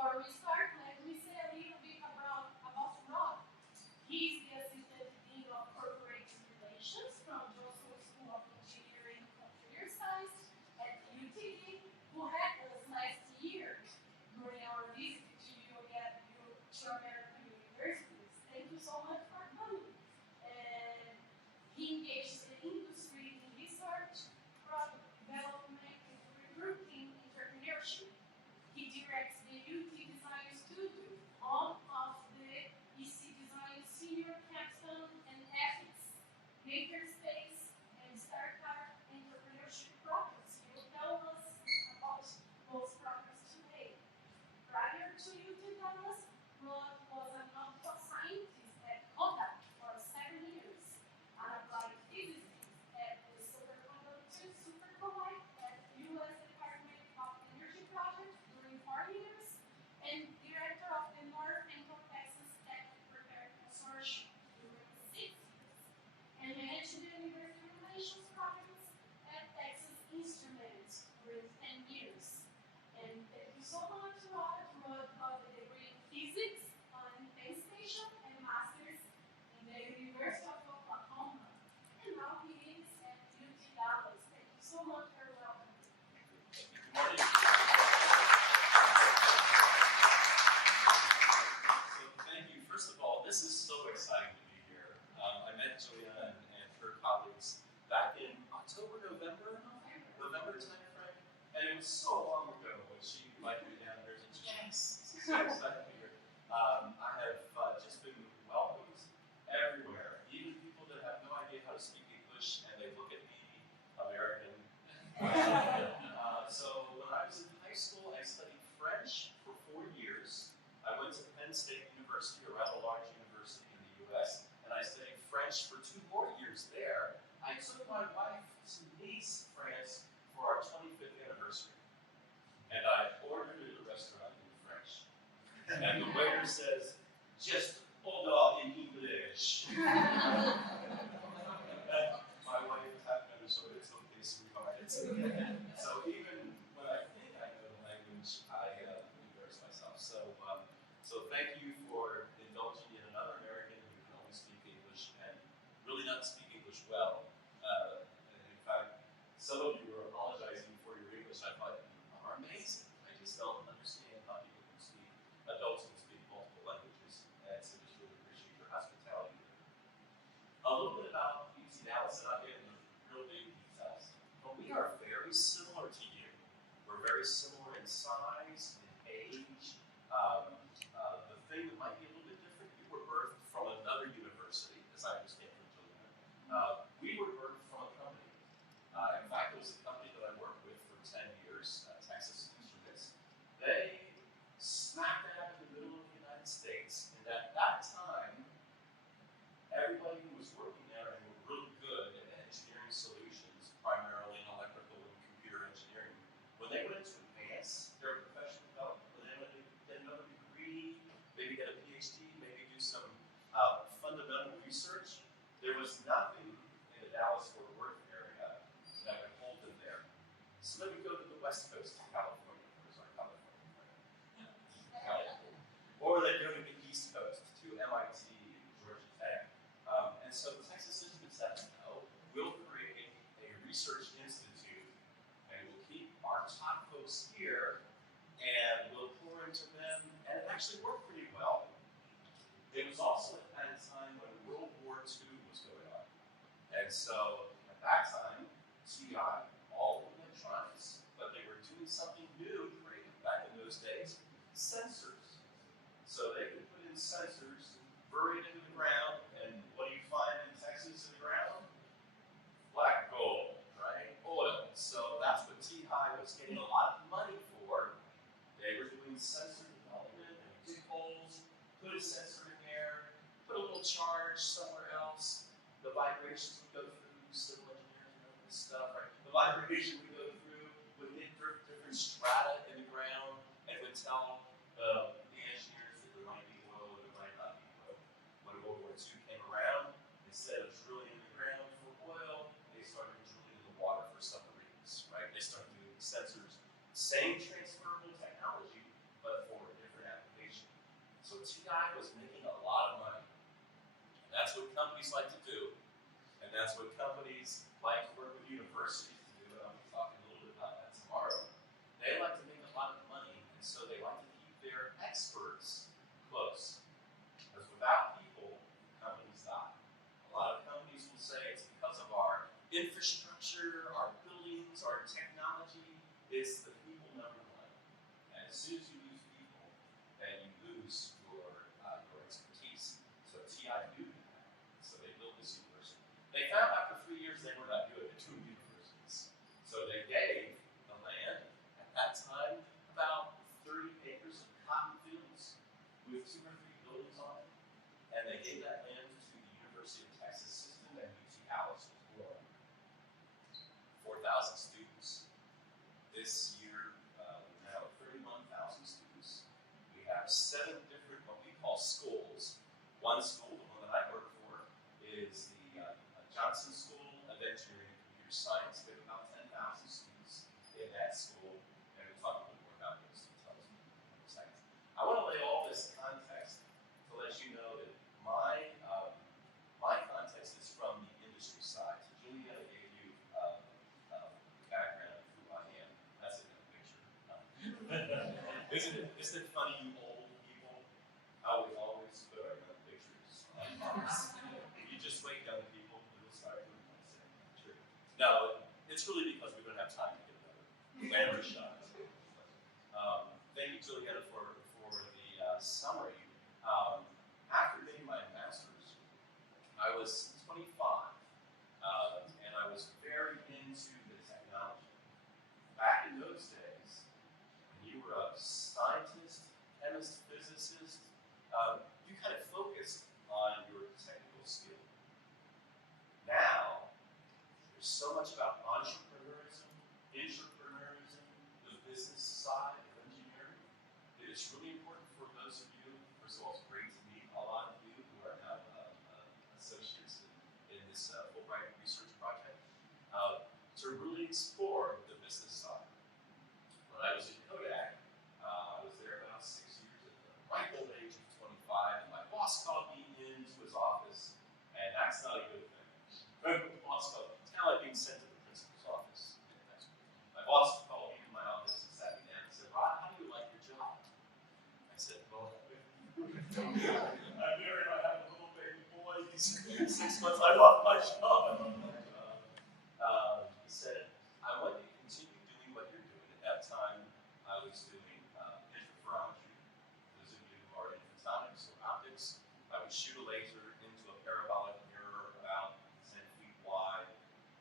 before we start, let me say a little bit about Rod. He's the Assistant Dean of Corporate Relations from Jonsson School of Engineering and Computer Science at UTD, who had us last year during our visit to American universities. Thank you so much for coming. And he engages the industry in research, product development, and recruiting entrepreneurship. He directs the UTDesign Studio, one of the ECDesign Senior Capstone and Ethics, Makerspace, and Startup Entrepreneurship Projects. He will tell us about those projects today. Prior to UTDesign, Rod was a notable scientist at Rodada for 7 years, an applied physicist at the Superconducting Supercollide at the U.S. Department of Energy Project during 4 years, and Director of the North Central Texas Tech Repair Consortium during 6 years, and managed the University Relations Projects at Texas Instruments during 10 years. And thank you so much, Rod. Rod got a degree in physics on Penn Station and master's in the University of Oklahoma. And now he is at UT Dallas. Thank you so much for welcoming. Good morning. So thank you. First of all, this is so exciting to be here. I met Joanna and her colleagues back in November timeframe, and it was so long ago when she invited me down there. And yes, it's so exciting to be here. I have just been welcomed everywhere, even people that have no idea how to speak English, and they look at me, American. So when I was in high school, I studied French for 4 years. I went to Penn State University, a rather large university in the U.S., and I studied French for 2 more years there. I took my wife to Nice, France, for our 25th anniversary. And I ordered at a restaurant in French. And the waiter says, just order in English. My wife tapped me, so it's okay, sweetheart. It's okay. So even when I think I know the language, I embarrass myself. So thank you for indulging in another American who can only speak English and really not speak English well. In fact, some of you were apologizing for your English. I thought you are amazing. I just don't understand how people can speak, adults can speak multiple languages, and so just really appreciate your hospitality. A little bit about UT Dallas, and I'll get into real big details. But we are very similar to you. We're very similar in size, in age. The thing that might be a little bit different, you were birthed from another university, as I understand from Julian. We were birthed from a company. In fact, it was a company that I worked with for 10 years, Texas Instruments. They smack dab in the middle of the United States, and at that time, everybody who was working there and were really good at engineering solutions, primarily in electrical and computer engineering, when they went to advance their professional development, when they went to get another degree, maybe get a PhD, maybe do some fundamental research, there was nothing in the Dallas-Fort Worth area that would hold them there. So they would go to the West Coast of California. Where's our California friend? Or they'd go to the East Coast, to MIT and Georgia Tech. And so Texas Instruments said, no, we'll create a research institute, and we'll keep our top folks here, and we'll pour into them, and it actually worked pretty well. It was also at a time when World War II was going on. And so at that time, TI, all electronics, but they were doing something new, creative back in those days, sensors. So they could put in sensors buried into the ground, and what do you find in Texas in the ground? Black gold, right? Oil. So that's what TI was getting a lot of money for. They were doing sensor development, and dig holes, put a sensor in there, put a little charge somewhere else. The vibrations would go through, civil engineers know this stuff, right? The vibration would go through, would hit different strata in the ground, and would tell the engineers that there might be oil or there might not be oil. When World War II came around, instead of drilling in the ground for oil, they started drilling in the water for submarines, right? They started doing sensors, same transferable technology, but for different companies like to do, and that's what companies like to work with universities to do, and I'll be talking a little bit about that tomorrow. They like to make a lot of money, and so they like to keep their experts close. Because without people, companies die. A lot of companies will say it's because of our infrastructure, our buildings, our technology. It's the people number one. And as soon as you lose people, then you lose your expertise. So TI knew that. So they built this university. They found after 3 years they were not good at doing universities. So they gave the land at that time about 30 acres of cotton fields with 2 or 3 buildings on it. And they gave that land to the University of Texas system and UT Dallas was born. 4,000 students. This year, we now have 31,000 students. We have 7 different, what we call schools. One school, the one that I work for, is the Johnson School of Engineering and Computer Science. We have about 10,000 students in that school, and we'll talk a little more about those details in a second. I want to lay all this context to let you know that my context is from the industry side. So Juliana gave you background of who I am. That's a good picture. Isn't it funny, you old people, how we always put our young pictures on cars? You just wait, young people, it'll start doing that. True. No, it's really because we don't have time to get another glamour shot. Thank you, Juliana, for the summary. After getting my master's, I was 25, and I was very into the technology. Back in those days, when you were a scientist, chemist, physicist, you kind of focused on your technical skill. Now, there's so much about entrepreneurism, intrapreneurism, the business side of engineering. It is really important for those of you, first of all, it's great to meet a lot of you who are now associates in this Fulbright research project, to really explore the business side. When I was at Kodak, I was there about 6 years at the ripe old age of 25, and my boss called me into his office, and that's not a good thing. My boss called me, it's kind of like being sent to the principal's office. My boss called me into my office and sat me down and said, Rod, how do you like your job? I said, well, I'm married, I have a little baby boy, he's 6 months, I love my job. He said, I want you to continue doing what you're doing. At that time, I was doing interferometry. Those of you who are in photonics or optics, I would shoot a laser into a parabolic mirror about 10 feet wide,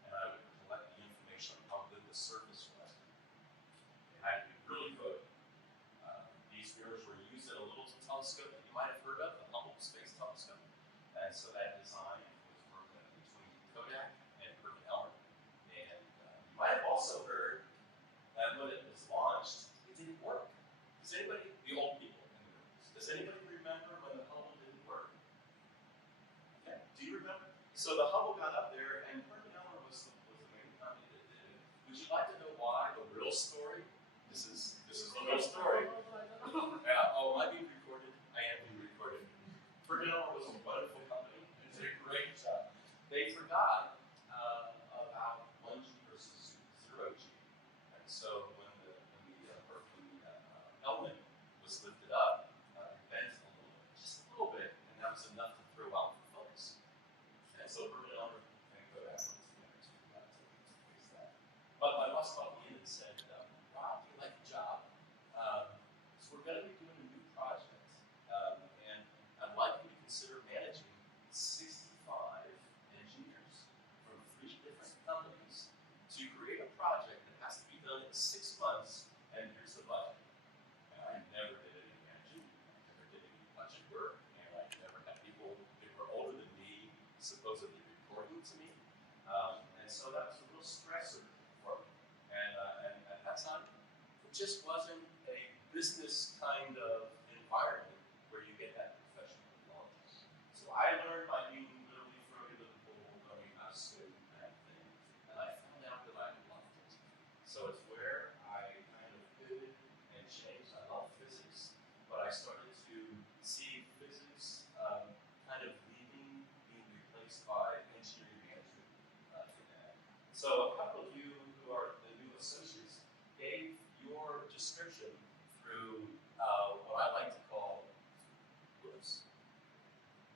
and I would collect the information on how good the surface was. It had to be really good. These mirrors were used at a little telescope that you might have heard of, the Hubble Space Telescope. And so that design was worked out between Kodak and Perkin-Elmer. And you might have also heard that when it was launched, it didn't work. Does anybody, the old people in the room, does anybody remember when the Hubble didn't work? Okay, do you remember? So the Hubble got up there, and Perkin-Elmer was the main company that did it. Would you like to know why? The real story? This is the real story. Yeah, oh, am I being recorded? I am being recorded. Perkin-Elmer was a wonderful company. It did a great job. They forgot about 1G versus 0G. And so when the helmet was lifted up, it bent a little bit, just a little bit, and that was enough to throw out the folks. And so Perkin-Elmer and Kodak went together to fix that. But my boss called me in and said, Rob, do you like the job? So we're going to be doing a new project, and I'd like you to consider managing 65 engineers from 3 different companies to create a project that has to be done in 6 months, and here's the budget. And I never did any managing, I never did any budget work, and I never had people that were older than me supposedly reporting to me, and so that was a real stressor for me. And at that time, it just wasn't a business kind of environment where you get that professional knowledge. So I learned by being literally thrown into the pool, learning how to swim, that thing, and I found out that I loved it. So it's where I kind of pivoted and changed. I love physics, but I started to see physics kind of leaving, being replaced description through what I like to call, whoops,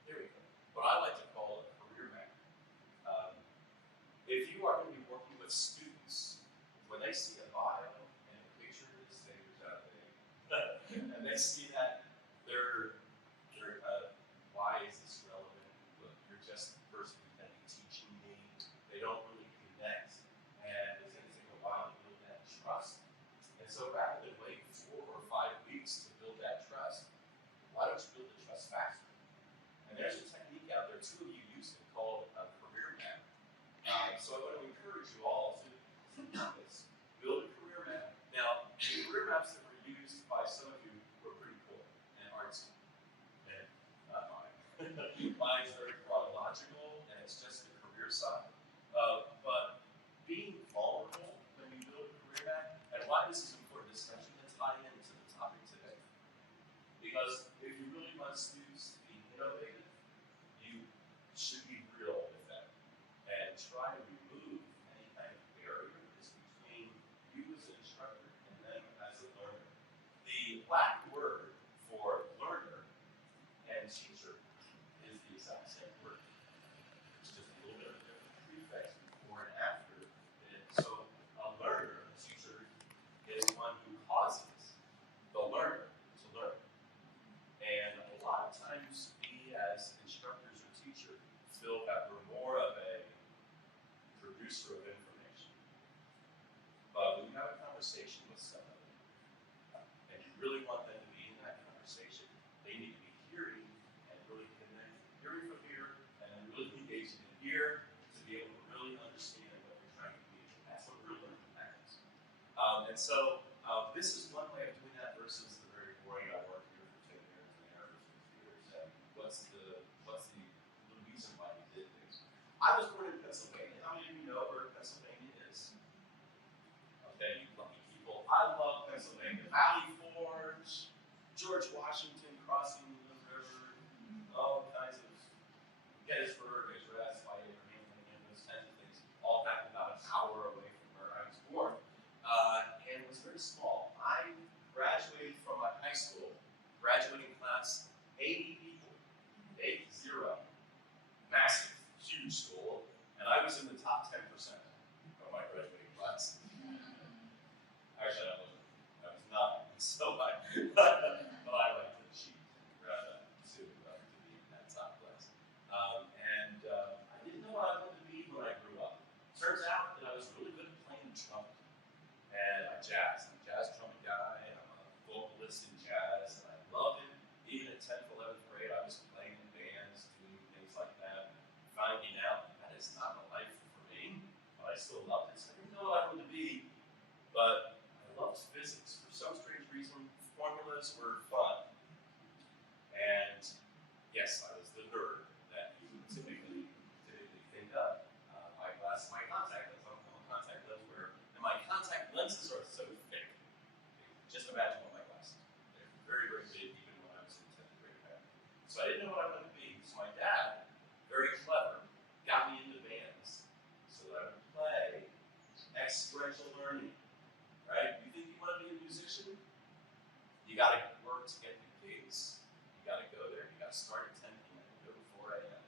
there we go, what I like to call a career map. If you are going to be working with students, when they see a bio and a picture of this thing, and they see that, they're why is this relevant? Look, you're just the person who's going to be teaching me. They don't really connect, and it's going to take a while to build that trust. And so rather than wait 4 or 5 weeks to build that trust, why don't you build the trust faster? And there's a technique out there, 2 of you use it, called a career map. So I want to encourage you all to do this. Build a career map. Now, the career maps that were used by some of you were pretty cool and artsy. And not mine. Mine is very chronological, and it's just the career side. But being vulnerable when you build a career map, and why this is important, especially to tie into the topic today. Because if you really want students to be innovative, you should be real with them and try to remove any kind of barriers between you as an instructor and them as a learner. The Latin word for learner and teacher is the exact same word. It's just a little bit of a different prefix before and after it. So a learner, a teacher, is one who causes the learner to learn. And a lot of times we as instructors or teachers feel that we're more of a producer of information. But when you have a conversation with somebody, and you really want them to be in that conversation, they need to be hearing and really connecting. Hearing from here, and then really engaging in here to be able to really understand what you're trying to communicate. That's what real learning happens. And so this is one way of doing that versus the very boring, I work here for 10 years and I for 6 years. And what's the reason why we did things? I was born in Pennsylvania. How many of you know where Pennsylvania is? Okay, you lucky people. I love Pennsylvania. Valley Forge, George Washington crossing the river, all kinds of Gettysburg, address by Abraham Lincoln, those kinds of things, all happened about an hour away from where I was born. And it was very small. I graduated from my high school, graduating class, 80 people, 80, massive, huge school, and I was in the top 10% of my graduating class. Actually, I was not, so but I like to cheat to be in that top class. And I didn't know what I wanted to be when I grew up. Turns out that I was really good at playing trumpet. And I'm a jazz trumpet guy, and I'm a vocalist in jazz, and I love it. Even at 10th, 11th grade, I was playing in bands, doing things like that, finding out that is not the life for me, but I still loved it. So I didn't know what I wanted to be, but I loved physics. For some strange reason, formulas were fun. And yes, I was the nerd that you would typically think of. My contact lenses, I'm a contact lens wearer, and my contact lenses are so thick. Just imagine what my glasses are. They're very, very big, even when I was in 10th grade. So I didn't know what I wanted to be. So my dad, very clever, got me into bands so that I would play experiential learning. Right? You think you want to be a musician? You got to work to get the gigs. You got to go there. You got to start at 10 p.m. and go to 4 a.m.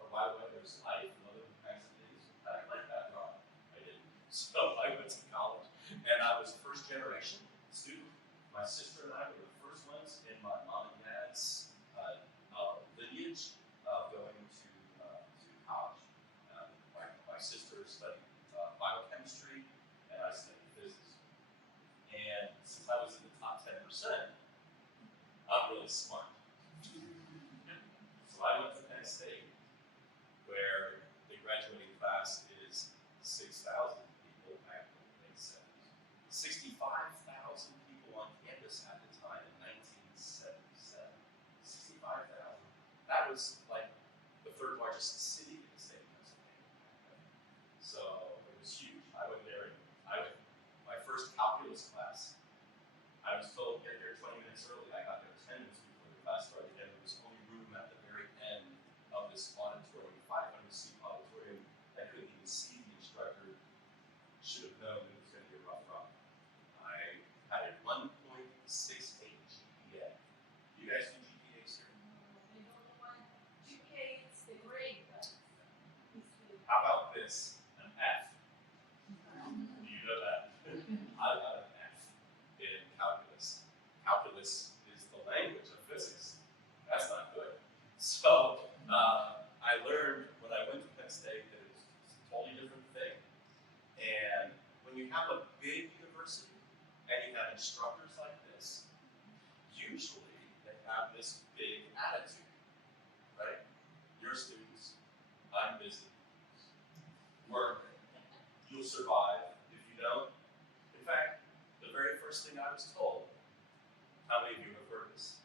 Oh, by the way, there's life and other kinds of things. I didn't like that wrong. I didn't. So I went to college, and I was first generation student. My sister and I were the first ones in my mom and dad's lineage going to college. My sister studied biochemistry, and I studied physics. And since I was in the top 10%, I'm really smart. So I went to Penn State, where the graduating class is 6,000 people back in the late 70s. 65,000 people on campus at the time in 1977. 65,000. That was like the third largest city in the state of Pennsylvania. So it was huge. I went there, and my first calculus class, I was told to get there 20 minutes early. I got there 10 minutes before the class started, and there was only room at the very end of this auditorium, 500-seat auditorium. I couldn't even see the instructor. Should have known it was going to be a rough run. I had a this big attitude, right? You're students, I'm busy. Work, you'll survive. If you don't, in fact, the very first thing I was told, how many of you have heard this?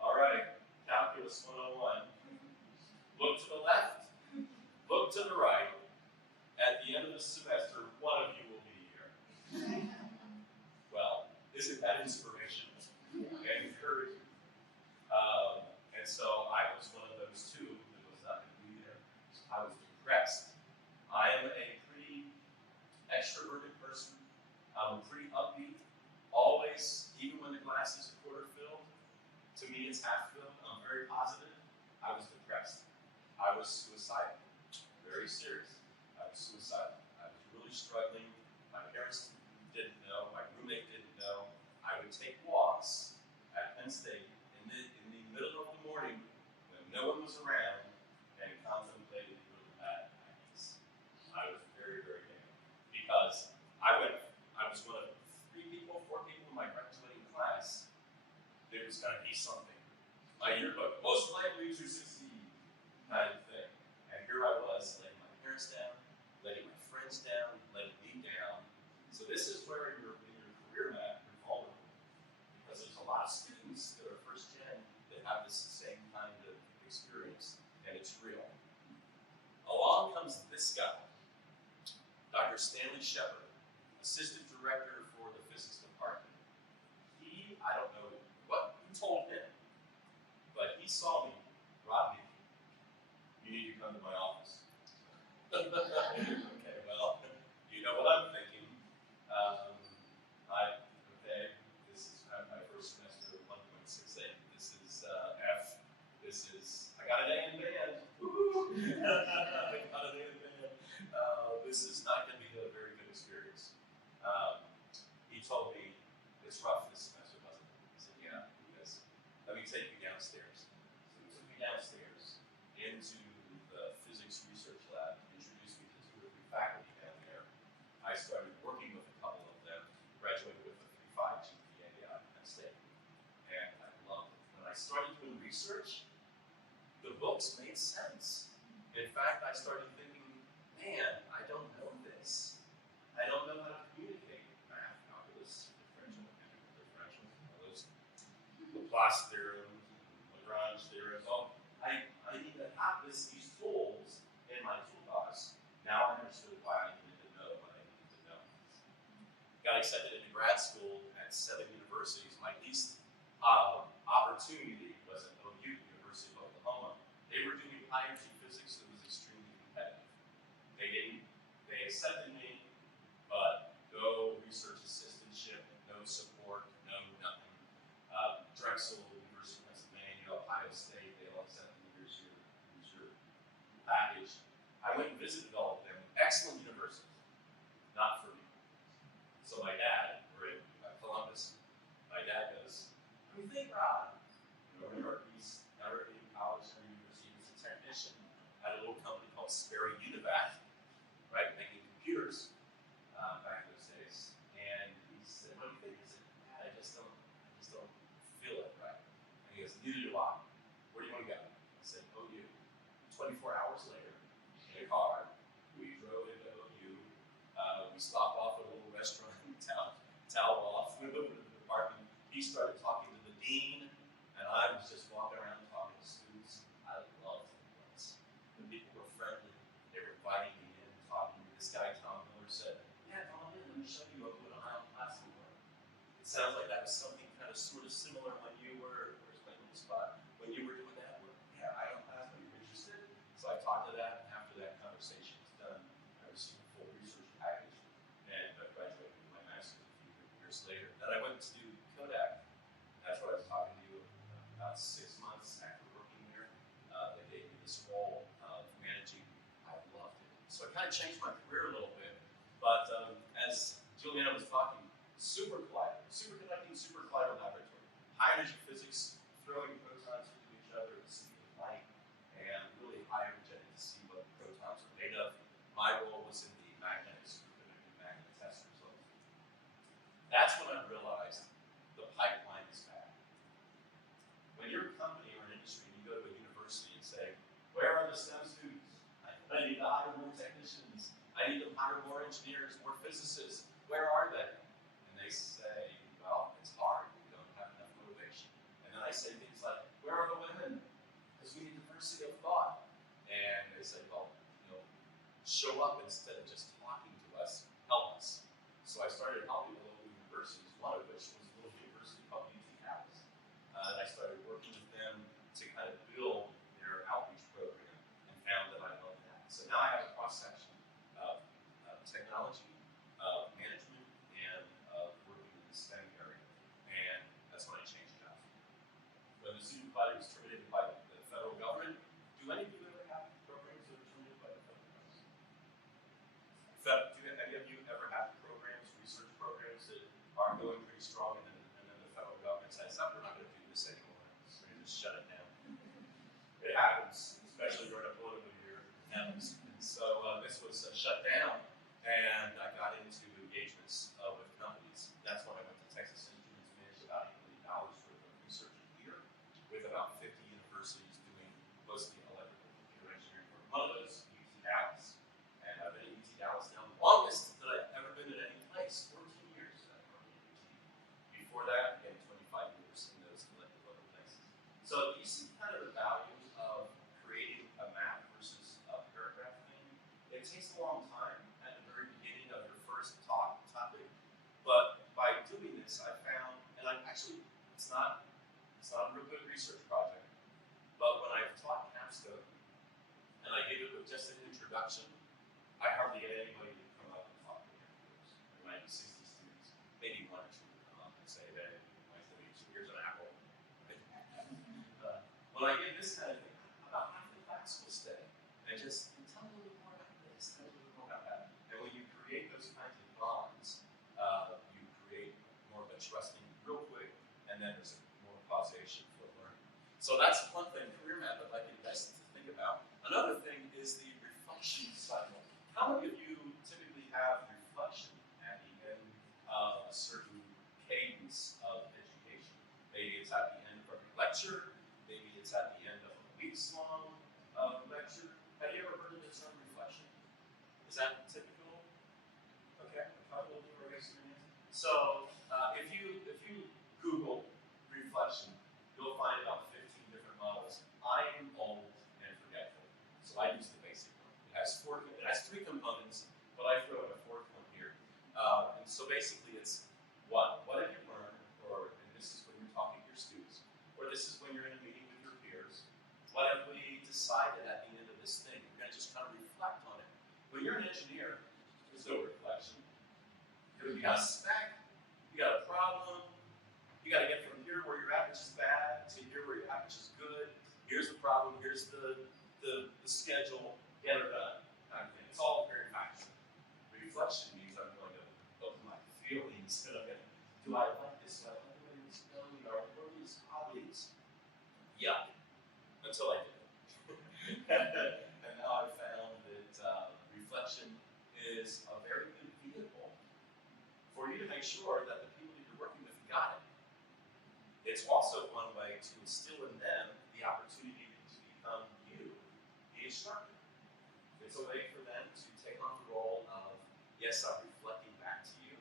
All right, Calculus 101. Look to the left, look to the right. At the end of the semester, one of you will be here. Well, isn't that inspirational and encouraging? And so I was one of those two that was not going to be there. I was depressed. I am a pretty extroverted person. I'm pretty upbeat. Always, even when the glass is a quarter filled, to me it's half filled. I'm very positive. I was depressed. I was suicidal. Very serious. I was suicidal. I was really struggling. My parents didn't know. My roommate didn't know. I would take walks at Penn State in the middle of the morning when no one was around and contemplated really bad ideas. I was very, very young because I was one of 4 people in my graduating class. There was going to be something. My yearbook, most likely to succeed, kind of thing. And here I was, letting my parents down, letting my friends down, letting me down. So this is where in your career map, you're vulnerable. Because there's a lot of students that are first gen that have this same kind of experience, and it's real. Along comes this guy, Dr. Stanley Shepard, Assistant Director for the Physics Department. I don't know who told him, but he saw me, Rodney, you need to come to my office. Okay, well, you know what I'm thinking. This is my first semester of 1.68. This is F. This is, I got an A in band. Woo! I got an A in band. This is not going to be a very good experience. He told me, it's rough this semester, wasn't it? I said, yeah, because let me take you downstairs. So he took me downstairs into the physics research lab, introduced me to 2 or 3 faculty down there. I started working with a couple of them, graduated with a 3.5 GPA out of Penn State, and I loved it. When I started doing research, the books made sense. In fact, I started thinking, man, I don't know this. I don't know how to communicate math, calculus, differential, all those Laplace theorems, Lagrange theorems, all. I need to have these tools in my toolbox. Now I understood why I needed to know what I needed to know. Got accepted into grad school at 7 universities. My least opportunity was at OU, University of Oklahoma. They were doing high energy physics that was extremely competitive. They accepted me, but no research assistantship, no support, no nothing. Drexel, University of Pennsylvania, Ohio State, they all accepted me. Here's your package. I went and visited all of them. Excellent universities, not for me. So my dad, we're in Columbus, my dad goes, what do you think, Rod? New York East, never in college or university, he was a technician at a little company called Sperry Univac, right, making computers back in those days. And he said, what do you think? He said, Dad, I just don't feel it right. And he goes, neither do I. Where do you want to go? I said, OU. 24 hours later, in a car, we drove into OU. We stopped off at a little restaurant in Talboff, we went to the department. He started talking to the dean, and I was just walking around talking to students. I loved the place. The people were friendly. They were inviting me in, talking to me. This guy, Tom Miller, said, yeah, come on in, let me show you what an ion plasma work. It sounds like that was something kind of sort of similar when you were, where's my little spot? When you were doing that work. Yeah, ion plasma, you're interested? So I talked to that, and after that conversation was done, I received a full research package and graduated with my master's a few years later. Then I went to Kodak. That's what I was talking to you about 6 months after working there. They gave me this role of managing. I loved it. So it kind of changed my career a little bit. But as Juliana was talking, superconducting supercollider laboratory, high energy physics, throwing protons into each other at the speed of light, and really high energetic to see what protons are made of. My role was in the magnetic superconducting magnet test results. That's when I realized the pipeline is back. When you're I need to hire more technicians. I need to hire more engineers, more physicists. Where are they? And they say, well, it's hard. We don't have enough motivation. And then I say things like, where are the women? Because we need diversity of thought. And they say, well, show up instead of just talking to us, help us. So I started helping the local universities, one of which was a little university called UTDesign. And I started working with them to kind of build their outreach program and found that I loved that. So now I have a cross-section of technology, management, and working in the STEM area. And that's when I changed jobs. When the student body was terminated by the federal government, do any of you ever have programs that are terminated by the federal government? Do any of you ever have programs, research programs that are going pretty strong and then the federal government says, oh, we're not going to do this anymore. We're going to just shut it down. It happens, especially during a political year. It happens. And so this was shut down, and I got into engagements with companies. That's when I went to Texas Instruments, managed about $8 million worth of research a year with about 50 universities doing mostly electrical computer engineering work. One of those, UT Dallas. And I've been at UT Dallas now the longest that I've ever been at any place, 14 years that I've worked at UT. Before that, again, 25 years in those collective other places. So you see kind of the values of creating a map versus a paragraph thing. It takes a long time at the very beginning of your first topic, but by doing this, I found, and it's not a real good research project, but when I've taught capstone, and I gave it with just an introduction, I hardly get anybody to come up and talk to me afterwards. There might be 60 students, maybe one or two will come up and say, hey, nice to meet you, here's an apple. When I give this kind of thing, about half the class will stay and just tell me a little more about this, tell me a little more about that. And when you create those kinds of bonds, you create more of a trusting real quick, and then there's more causation for learning. So that's one thing, career map, I'd like you guys to think about. Another thing is the reflection cycle. How many of you typically have reflection at the end of a certain cadence of education? Maybe it's at the end of a lecture, maybe it's at the end of a weeks-long lecture. Have you ever heard of the term reflection? Is that typical? Okay, a couple of you are raising your hands. So if you Google reflection, you'll find about 15 different models. I'm old and forgetful, so I use the basic one. It has three components, but I throw in a fourth one here. And so basically it's what have you learned, and this is when you're talking to your students, or this is when you're in a meeting with your peers. What have we decided at the end of this thing? We're going to just kind of reflect on it. When you're an engineer, there's no reflection. You got a spec, you got a problem, you got to get from here where you're at, which is bad, to here where you're at, which is good. Here's the problem, here's the schedule, get it done. Kind of thing. It's all very factual. Reflection means I'm going to open my feelings. Do I like this? Do I like the way it's going? Are these colleagues? Yeah. Until I did. And now I've found that reflection is a very good vehicle for you to make sure that the people that you're working with got it. It's also one way to instill in them the opportunity to become you, the instructor. It's a way for them to take on the role of, yes, I'm reflecting back to you,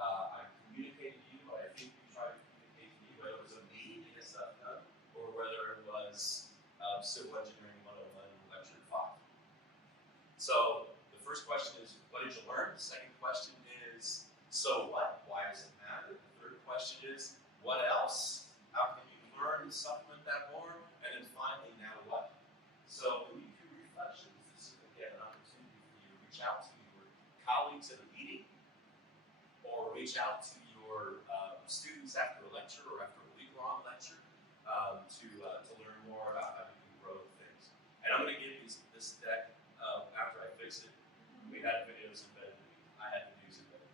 I'm communicating to you what I think you try to communicate to you, whether it was a meeting to get stuff done, or whether it was Civil Engineering 101 Lecture 5. So the first question is, what did you learn? The second question is, so what? Why does it matter? The third question is, what else? How can you learn and supplement that more? And then finally, now what? So when you do reflections, this is again an opportunity for you to reach out to your colleagues at a meeting, or reach out to your students after a lecture or after a week-long lecture to learn more about how you can grow things. And I'm going to give you this deck after I fix it. We had videos embedded. I had videos embedded.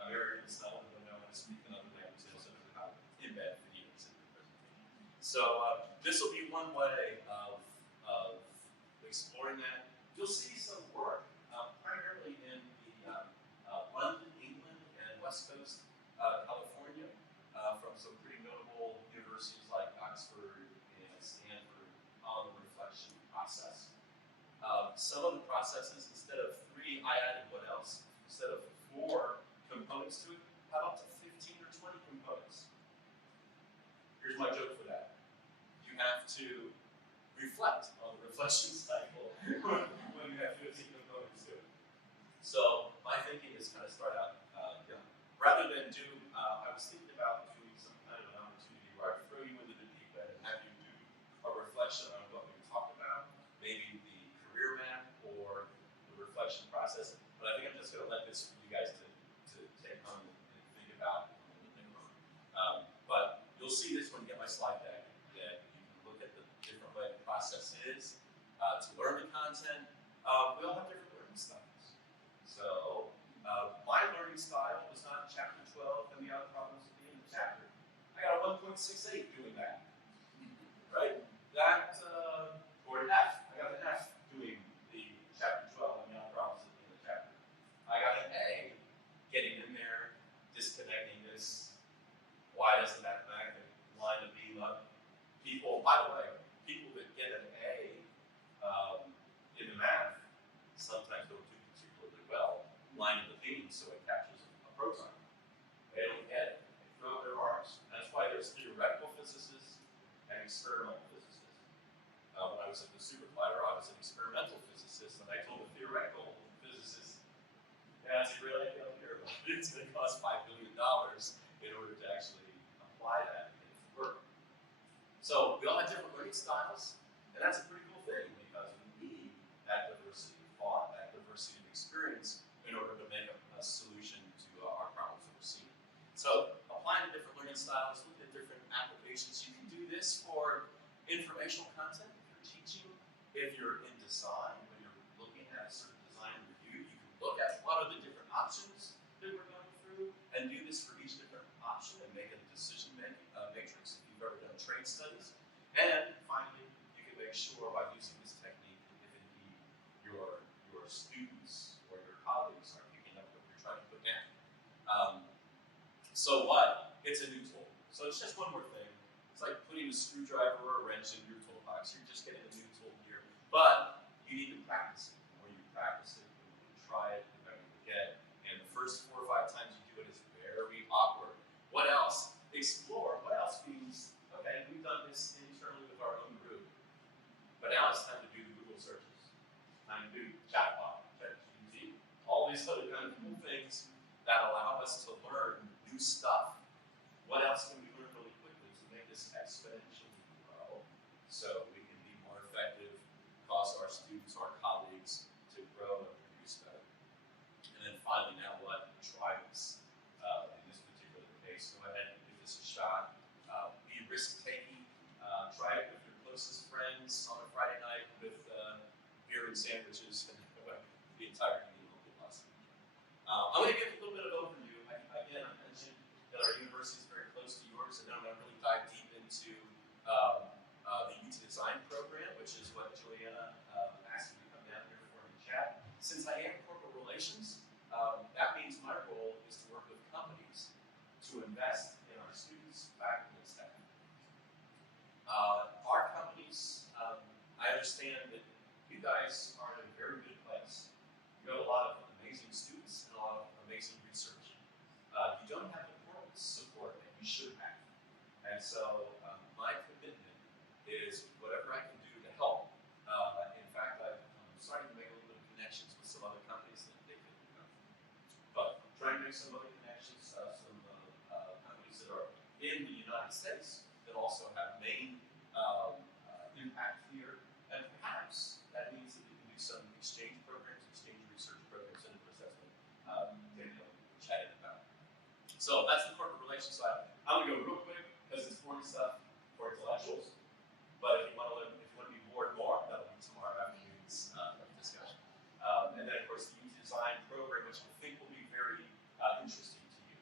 American style, I don't know how to speak in other languages, so how to embed videos in the presentation. So this will be one way of exploring that. You'll see some work, primarily in the London, England, and West Coast, California, from some pretty notable universities like Oxford and Stanford on the reflection process. some of the processes, instead of 3, I added what else? Instead of 4 components to it, have up to 15 or 20 components. Here's my joke for that. You have to reflect on the reflection cycle when you have 15 components to it. So my thinking is kind of start out young. Rather than do, I was thinking about doing some kind of an opportunity where I throw you into the deep end and have you do a reflection on what we talked about, maybe the career map or the reflection process. But I think I'm just going to let this for you guys to take home and think about. But you'll see this when you get my slide deck, that you can look at the different way the process is to learn the content. We all have different learning styles. So my learning style was not chapter 12 and the other problems at the end of the chapter. I got a 1.68 doing that, right? That, or an F. I got an F doing the chapter 12 and the other problems at the end of the chapter. I got an A getting in there, disconnecting this. Why doesn't that magnet line of beam up? People, by the way, people that get an A in the math sometimes don't do particularly well lining the beam so it captures a proton. They don't get it. They throw up their arms. That's why there's theoretical physicists and experimental physicists. When I was at the supercollider, I was an experimental physicist, and I told the theoretical physicist, yeah, it's a great idea up here, but it's going to cost $5 billion in order to actually apply that and make it work. So we all have different learning styles, and that's a pretty cool thing because we need that diversity of thought, that diversity of experience in order to make a solution to our problems that we're seeing. So applying to different learning styles, look at different applications. You can do this for informational content if you're teaching, if you're in design, when you're looking at a certain design review, you can look at what are the different options that we're going through and do this for each different option and make a decision matrix if you've ever done trade studies. And finally, you can make sure by using this technique if indeed your students or your colleagues are picking up what you're trying to put down. So what? It's a new tool. So it's just one more thing. It's like putting a screwdriver or a wrench in your toolbox. You're just getting a new tool here. But you need to practice it. The more you practice it, the more you try it, the better you get. And the first 4 or 5 times you do it is very awkward. What else? Explore. What else means, okay, we've done this internally with our own group. But now it's time to do the Google searches. Time to do chatbot, ChatGPT, all these other kind of cool things that allow us to learn new stuff. What else can we learn really quickly to make this exponentially grow so we can be more effective, cause our students, our colleagues to grow and produce better? And then finally, now what? Try this. In this particular case, go ahead and give this a shot. Be risk-taking. Try it with your closest friends on a Friday night with beer and sandwiches and the entire community will get lost. I'm going to give a little bit of overview. Again, I mentioned that our university is very close to yours, and then I'm going to really dive deep into the UTDesign program, which is what Juliana asked me to come down here for in chat. Since I am corporate relations, that means my role is to work with companies to invest in our students, faculty, and staff. Our companies, I understand that you guys are in a very good place. You have a lot of amazing students and a lot of amazing research. You don't have the corporate support that you should have. And so my commitment is whatever I can do to help. In fact, I'm starting to make a little bit of connections with some other companies that they could but trying to make some other connections, some companies that are in the United States that also have main impact here. And perhaps that means that we can do some exchange programs, exchange research programs, and assessment. Daniel chatted about. So that's the corporate relations side. I'm going to go real quick because it's boring stuff for intellectuals. But if you want to be bored more, that'll be tomorrow afternoon's discussion. And then, of course, the UTDesign program, which I think will be very interesting to you.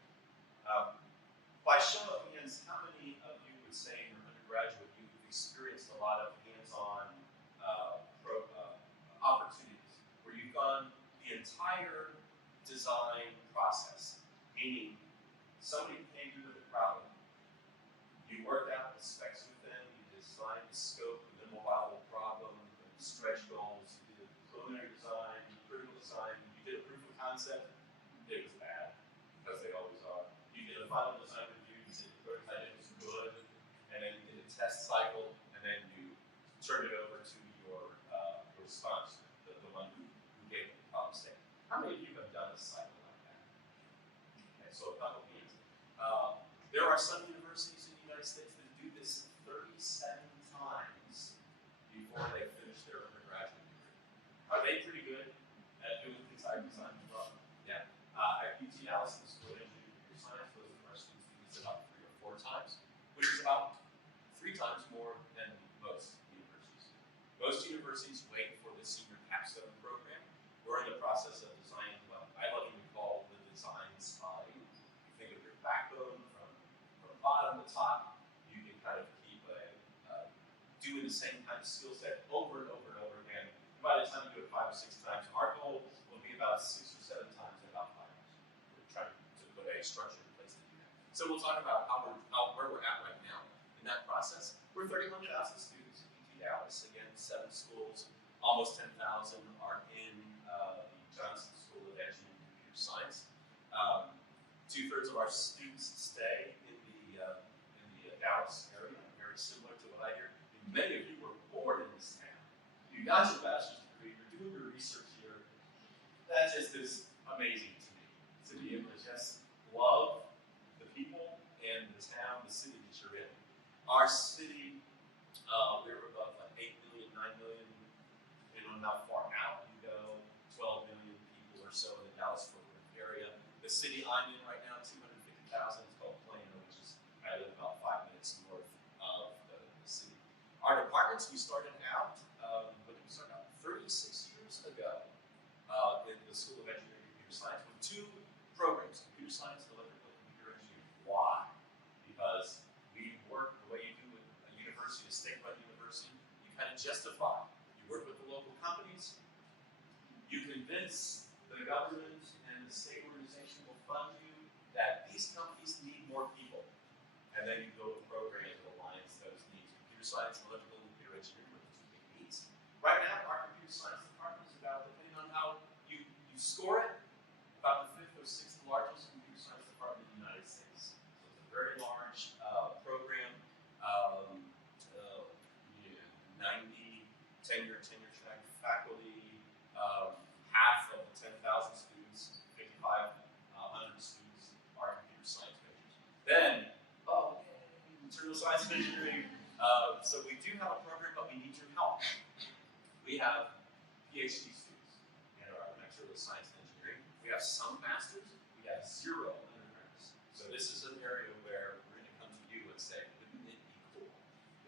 By show of hands, how many of you would say in your undergraduate you've experienced a lot of hands-on opportunities where you've gone the entire design process, meaning somebody came to you with a problem, you worked out the specs with them, you designed the scope, the minimal viable problem, the stretch goals, you did a preliminary design, critical design. You did a proof of concept, it was bad, because they always are. You did a final design review, you did the prototype, it was good, and then you did a test cycle, and then you turned it over to your sponsor, the one who gave the problem statement. How many of you have done a cycle like that? Okay, so a couple of hands. There are some universities in the United States that do this 37 times before they finish their undergraduate degree. Are they pretty good at doing things like design as well? Yeah. At UT Allison School of Engineering and Computer Science, those of our students do this about 3 or 4 times, which is about 3 times more than most universities. Most universities wait for the senior capstone program. We're in the process of designing what I love to call the design spine. You think of your backbone from bottom to top. You can kind of keep doing the same kind of skill set over and over and over again. And by the time you do it 5 or 6 times, our goal will be about 6 or 7 times in about 5 years. We're trying to put a structure in place to do that. So we'll talk about where we're at right now in that process. We're 31,000 students at UT Dallas. Again, 7 schools, almost 10,000 are in the Johnson School of Engineering and Computer Science. 2/3 of our students stay in the Dallas area, very similar to what I hear. Many of you were born in this town. You got your bachelor's degree, you're doing your research here. That just is amazing to me, to be able to just love the people and the town, the city that you're in. Our city, we're about 8 million, 9 million, depending on how far out you go, 12 million people or so in the Dallas-Fort Worth area. The city I'm in right now, 250,000, it's called Plano, which is, I live about 5 minutes north of the city. Our departments, we started out, 36 years ago in the School of Engineering and Computer Science with 2 programs, computer science and electrical and computer engineering. Why? Because we work the way you do with a university, a state-run university. You kind of justify. You work with the local companies. You convince the government and the state organization will fund you that these companies need more people. And then you build a program that aligns those needs. Computer science, electrical, and computer engineering are the 2 big needs. Right now, our computer science department is about, depending on how you score it, about the 5th or 6th largest computer science department in the United States. So it's a very large program, 90 tenure track faculty, half of the 10,000 students, 5,500 students are computer science majors. Then, material science and engineering. So we do have a program, but we need your help. We have PhD students in our material science and engineering. We have some masters. We have 0 undergrads. So this is an area where we're going to come to you and say, wouldn't it be cool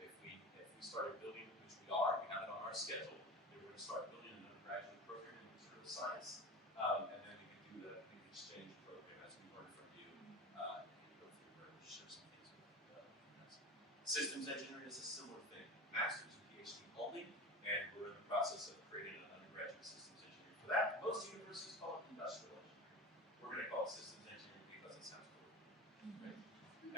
if we started building, which we are, we have it on our schedule, that we're going to start building an undergraduate program in material science, and then we can do the exchange program as we learn from you, and go through where we share some things with us. Systems engineering is a similar thing, master's and PhD only, and we're in the process of creating an undergraduate systems engineering for that. Most universities call it industrial engineering. We're going to call it systems engineering because it sounds cool. Right?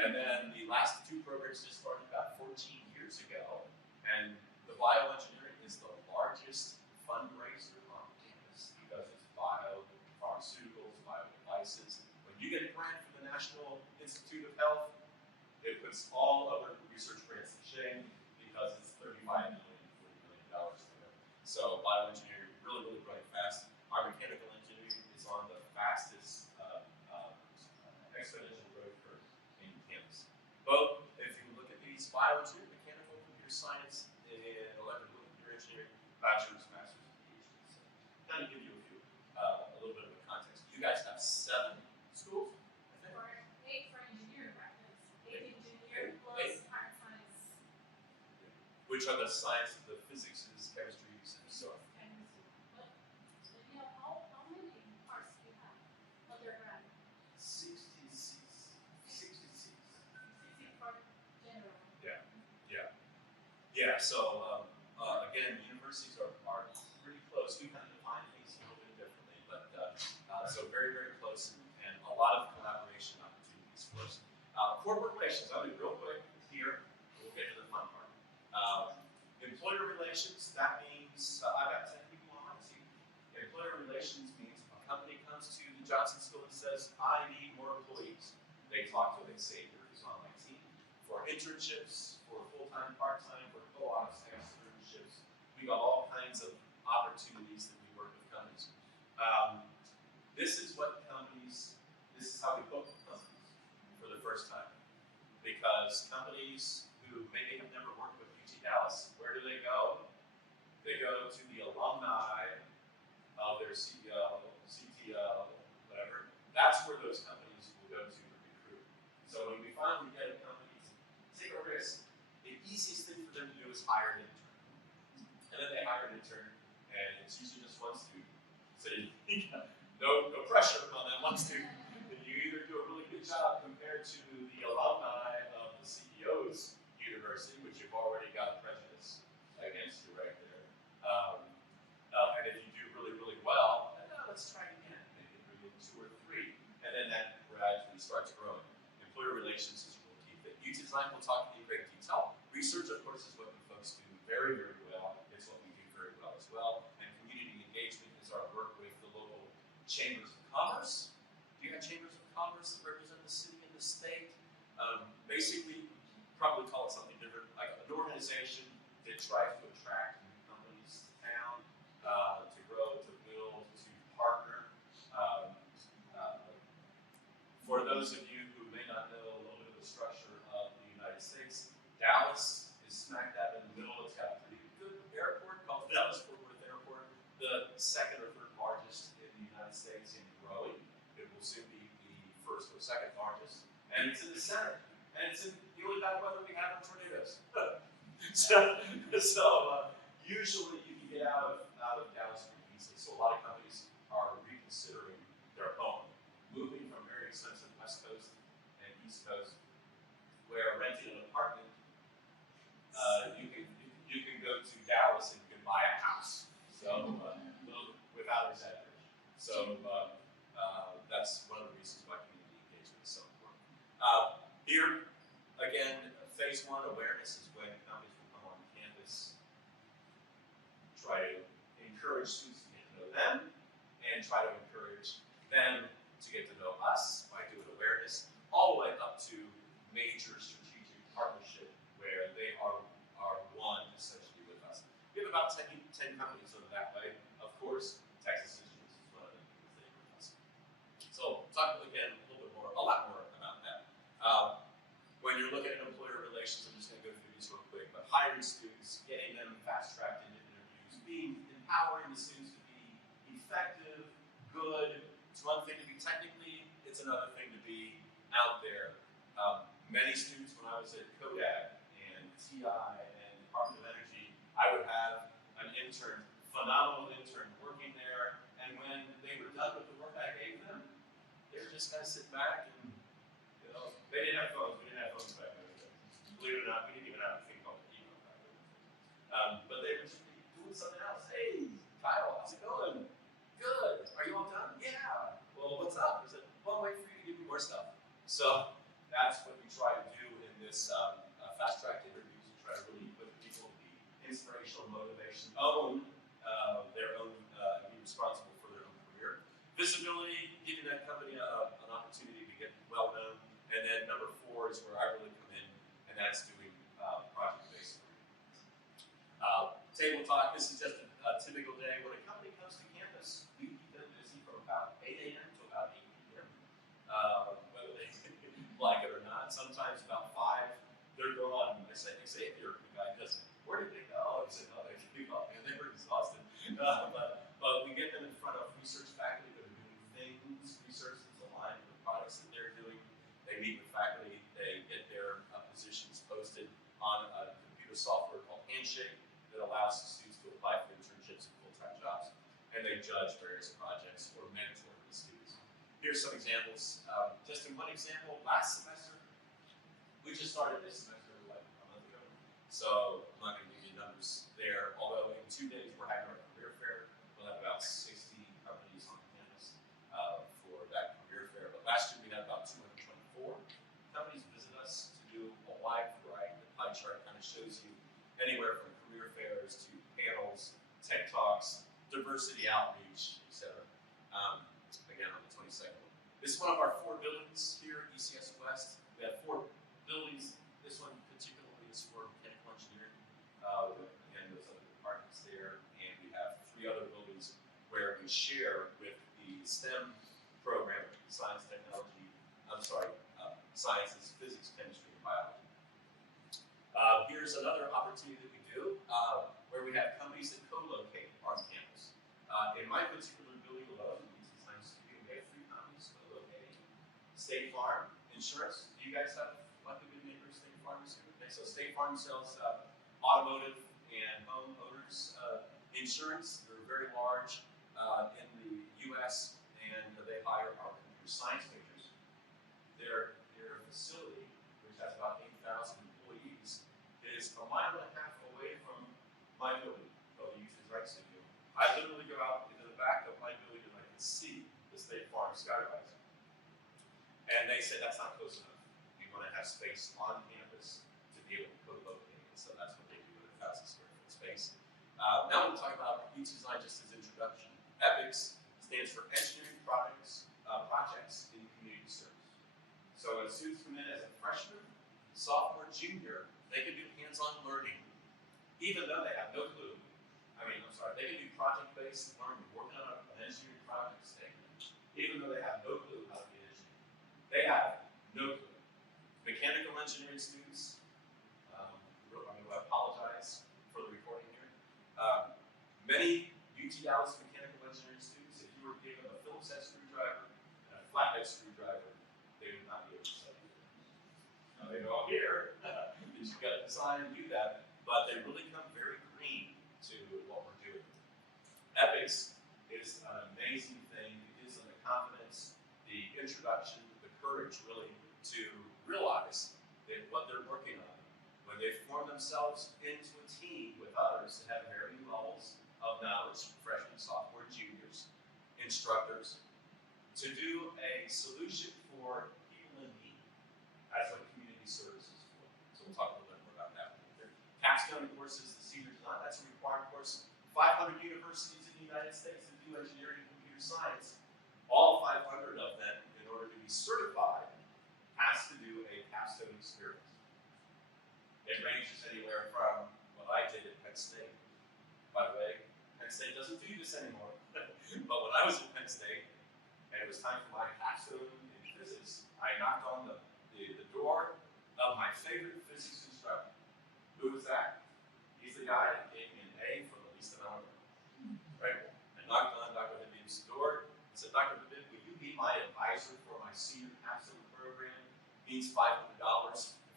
And then the last 2 programs just started about 14 years ago, and the bioengineering is the largest fundraiser on campus because it's biopharmaceuticals, biodevices. When you get a grant from the National Institute of Health, it puts all other research grants to shame because it's $35 million, $40 million there. So bioengineering really, really growing fast. Our mechanical engineering is on the fastest exponential growth curve in campus. Both, if you look at these, bioengineering, mechanical, computer science, and electrical computer engineering, bachelor's, master's, and PhD. So kind of give you a little bit of a context. You guys have 7 schools, I think? 8 for engineering practice. 8 engineering plus hard science. Which are the science, the physics, chemistries, and so on. But Danielle, how many parts do you have undergrad? 66. 60 for general. Yeah. So again, universities are pretty close. We kind of define things a little bit differently, but so very, very close, and a lot of collaboration opportunities for us. Corporate relations. I'll do real quick here. We'll get to the fun part. Employer relations. That means I've got 10 people on my team. employer relations means a company comes to the Johnson School and says, I need more employees. They talk to, they say, who's on my team. For internships, for full-time, part-time, for co-ops, externships, we got all kinds of opportunities that we work with companies. This is how we book companies for the first time. Because companies who maybe have never worked with UT Dallas, where do they go? They go to the alumni of their CEO, CTO, whatever. That's where those companies will go to recruit. So when we finally get a company to take a risk, the easiest thing for them to do is hire an intern. And then they hire an intern, and it's usually just one student. So no pressure on that one student. And you either do a really good job compared to the alumni of the CEO's university, which you've already got prejudice against you right there. And if you do really, really well, let's try again, maybe bring in 2 or 3, and then that gradually starts growing. Employer relations is real key. But UTDesign will talk in great detail. Research, of course, is what you folks do very, very well. It's what we do very well as well. And community engagement is our work with the local chambers of commerce. Do you have chambers of commerce that represent the city and the state? Basically, probably call it something different, like an organization that tries to attract new companies to town, to grow, to build, to partner. For those of you who may not know a little bit of the structure of the United States, Dallas is smack dab in the middle. It's got a pretty good airport called Dallas-Fort Worth Airport, the 2nd or 3rd largest in the United States and growing. It will soon be the 1st or 2nd largest. And it's in the center. And it's in the only bad weather we have in tornadoes. so usually you can get out of Dallas pretty easily. So a lot of companies are reconsidering their home, moving from very expensive West Coast and East Coast, where renting an apartment, you can go to Dallas and you can buy a house. So without exaggeration. So that's one of the reasons why community engagement is so important. Here, again, phase 1 awareness is when companies will come on campus, try to encourage students to get to know them, and try to encourage them to get to know us by doing awareness, all the way up to major strategic partnership where they are one essentially with us. We have about 10 companies over that way. Of course, Texas Systems is one of them because they with us. So talk again a lot more about that. When you're looking at employer relations, I'm just going to go through these real quick, but hiring students, getting them fast-tracked into interviews, empowering the students to be effective, good. It's one thing to be technically, it's another thing to be out there. Many students, when I was at Kodak and TI and Department of Energy, I would have an intern, phenomenal intern, working there, and when they were done with the work I gave them, they were just kind of sit back and, they didn't have phones. We didn't have phones back then. Believe it or not, we didn't even have a thing called email back then. But they would just be doing something else. Hey, Kyle, how's it going? Good. Are you all done? Yeah. Well, what's up? I said, well, wait for you to give me more stuff. So that's what we try to do in this fast-track interviews. We try to really put people to be inspirational, motivation, own their own, be responsible for their own career. Visibility, giving that company an opportunity to get well known. And then number 4 is where I really come in, and that's doing project-based learning. Table talk, this is just a typical day. When a company comes to campus, we keep them busy from about 8 a.m. to about 8 p.m. Whether they like it or not. Sometimes about 5, they're gone. I say, Xavier, the guy does, where did they go? I said, no, they came up, and they were exhausted. But we get them in front of research faculty that are doing things, research that's aligned with the products that they're doing. They meet with faculty, they get their positions posted on a computer software called Handshake that allows the students to apply for internships and full-time jobs. And they judge various projects or mentor the students. Here's some examples. Just in one example, last semester, we just started this semester like a month ago. So I'm not going to give you numbers there, although in 2 days we're having our career fair. We'll have about 60 companies on campus for that career fair. But last year we had about 224 companies visit us to do a wide variety. The pie chart kind of shows you anywhere from career fairs to panels, tech talks, diversity outreach, etc. Again, on the 22nd. This is one of our 4 buildings here at ECS West. We have 4 buildings. This one particularly is for mechanical engineering. Again, those other departments there. And we have 3 other buildings where we share with the STEM program, sciences, physics, chemistry, and biology. Here's another opportunity that we do, where we have companies that co-locate on campus. In my particular building alone, in the design studio, we have 3 companies co-locating. State Farm Insurance. Do you guys have lucky good neighbors, State Farm? Okay, so State Farm sells automotive and homeowners insurance. They're very large in the U.S. and they hire our computer science majors. Their facility, which has about 8,000 employees, is a mile and a half away from my building, called the UTDesign studio. I literally go out into the back of my building and I can see the State Farm skyrise. And they said that's not close enough. We want to have space on campus to be able to co-locate. And so that's what they do with a 1,000 square foot space. Now we'll talk about UTDesign just as introduction. EPICS stands for Engineering Projects in Community Service. So when students come in as a freshman, sophomore, junior, they can do hands-on learning, even though they have no clue. They can do project-based learning, working on an engineering project statement, even though they have no clue how to be an engineer. They have no clue. Mechanical engineering students, I'm going to apologize for the recording here. Many UT Dallas mechanical engineering students, if you were given a Phillips head screwdriver and a flathead screwdriver, they would not be able to study it. Now they go here, because you've got to design and do that, but they really come very green to what we're doing. EPICS is an amazing thing. It gives them the confidence, the introduction, the courage really to realize that what they're working on, when they form themselves into a team with others that have varying levels of knowledge, freshmen, sophomore, juniors, instructors, to do a solution for people in need. That's what community service is for. So we'll talk a little bit more about that. Capstone, of course, is the senior design. That's a required course. 500 universities in the United States that do engineering and computer science, all 500 of them, in order to be certified, has to do a capstone experience. It ranges anywhere from what I did at Penn State. By the way, Penn State doesn't do this anymore. But when I was at Penn State, and it was time for my capstone in physics, I knocked on the door of my favorite physics instructor. Who was that? He's the guy that gave me an A for the least amount of money. Right? I knocked on Dr. Habib's door and said, Dr. Habib, will you be my advisor for my senior capstone program? It means $500.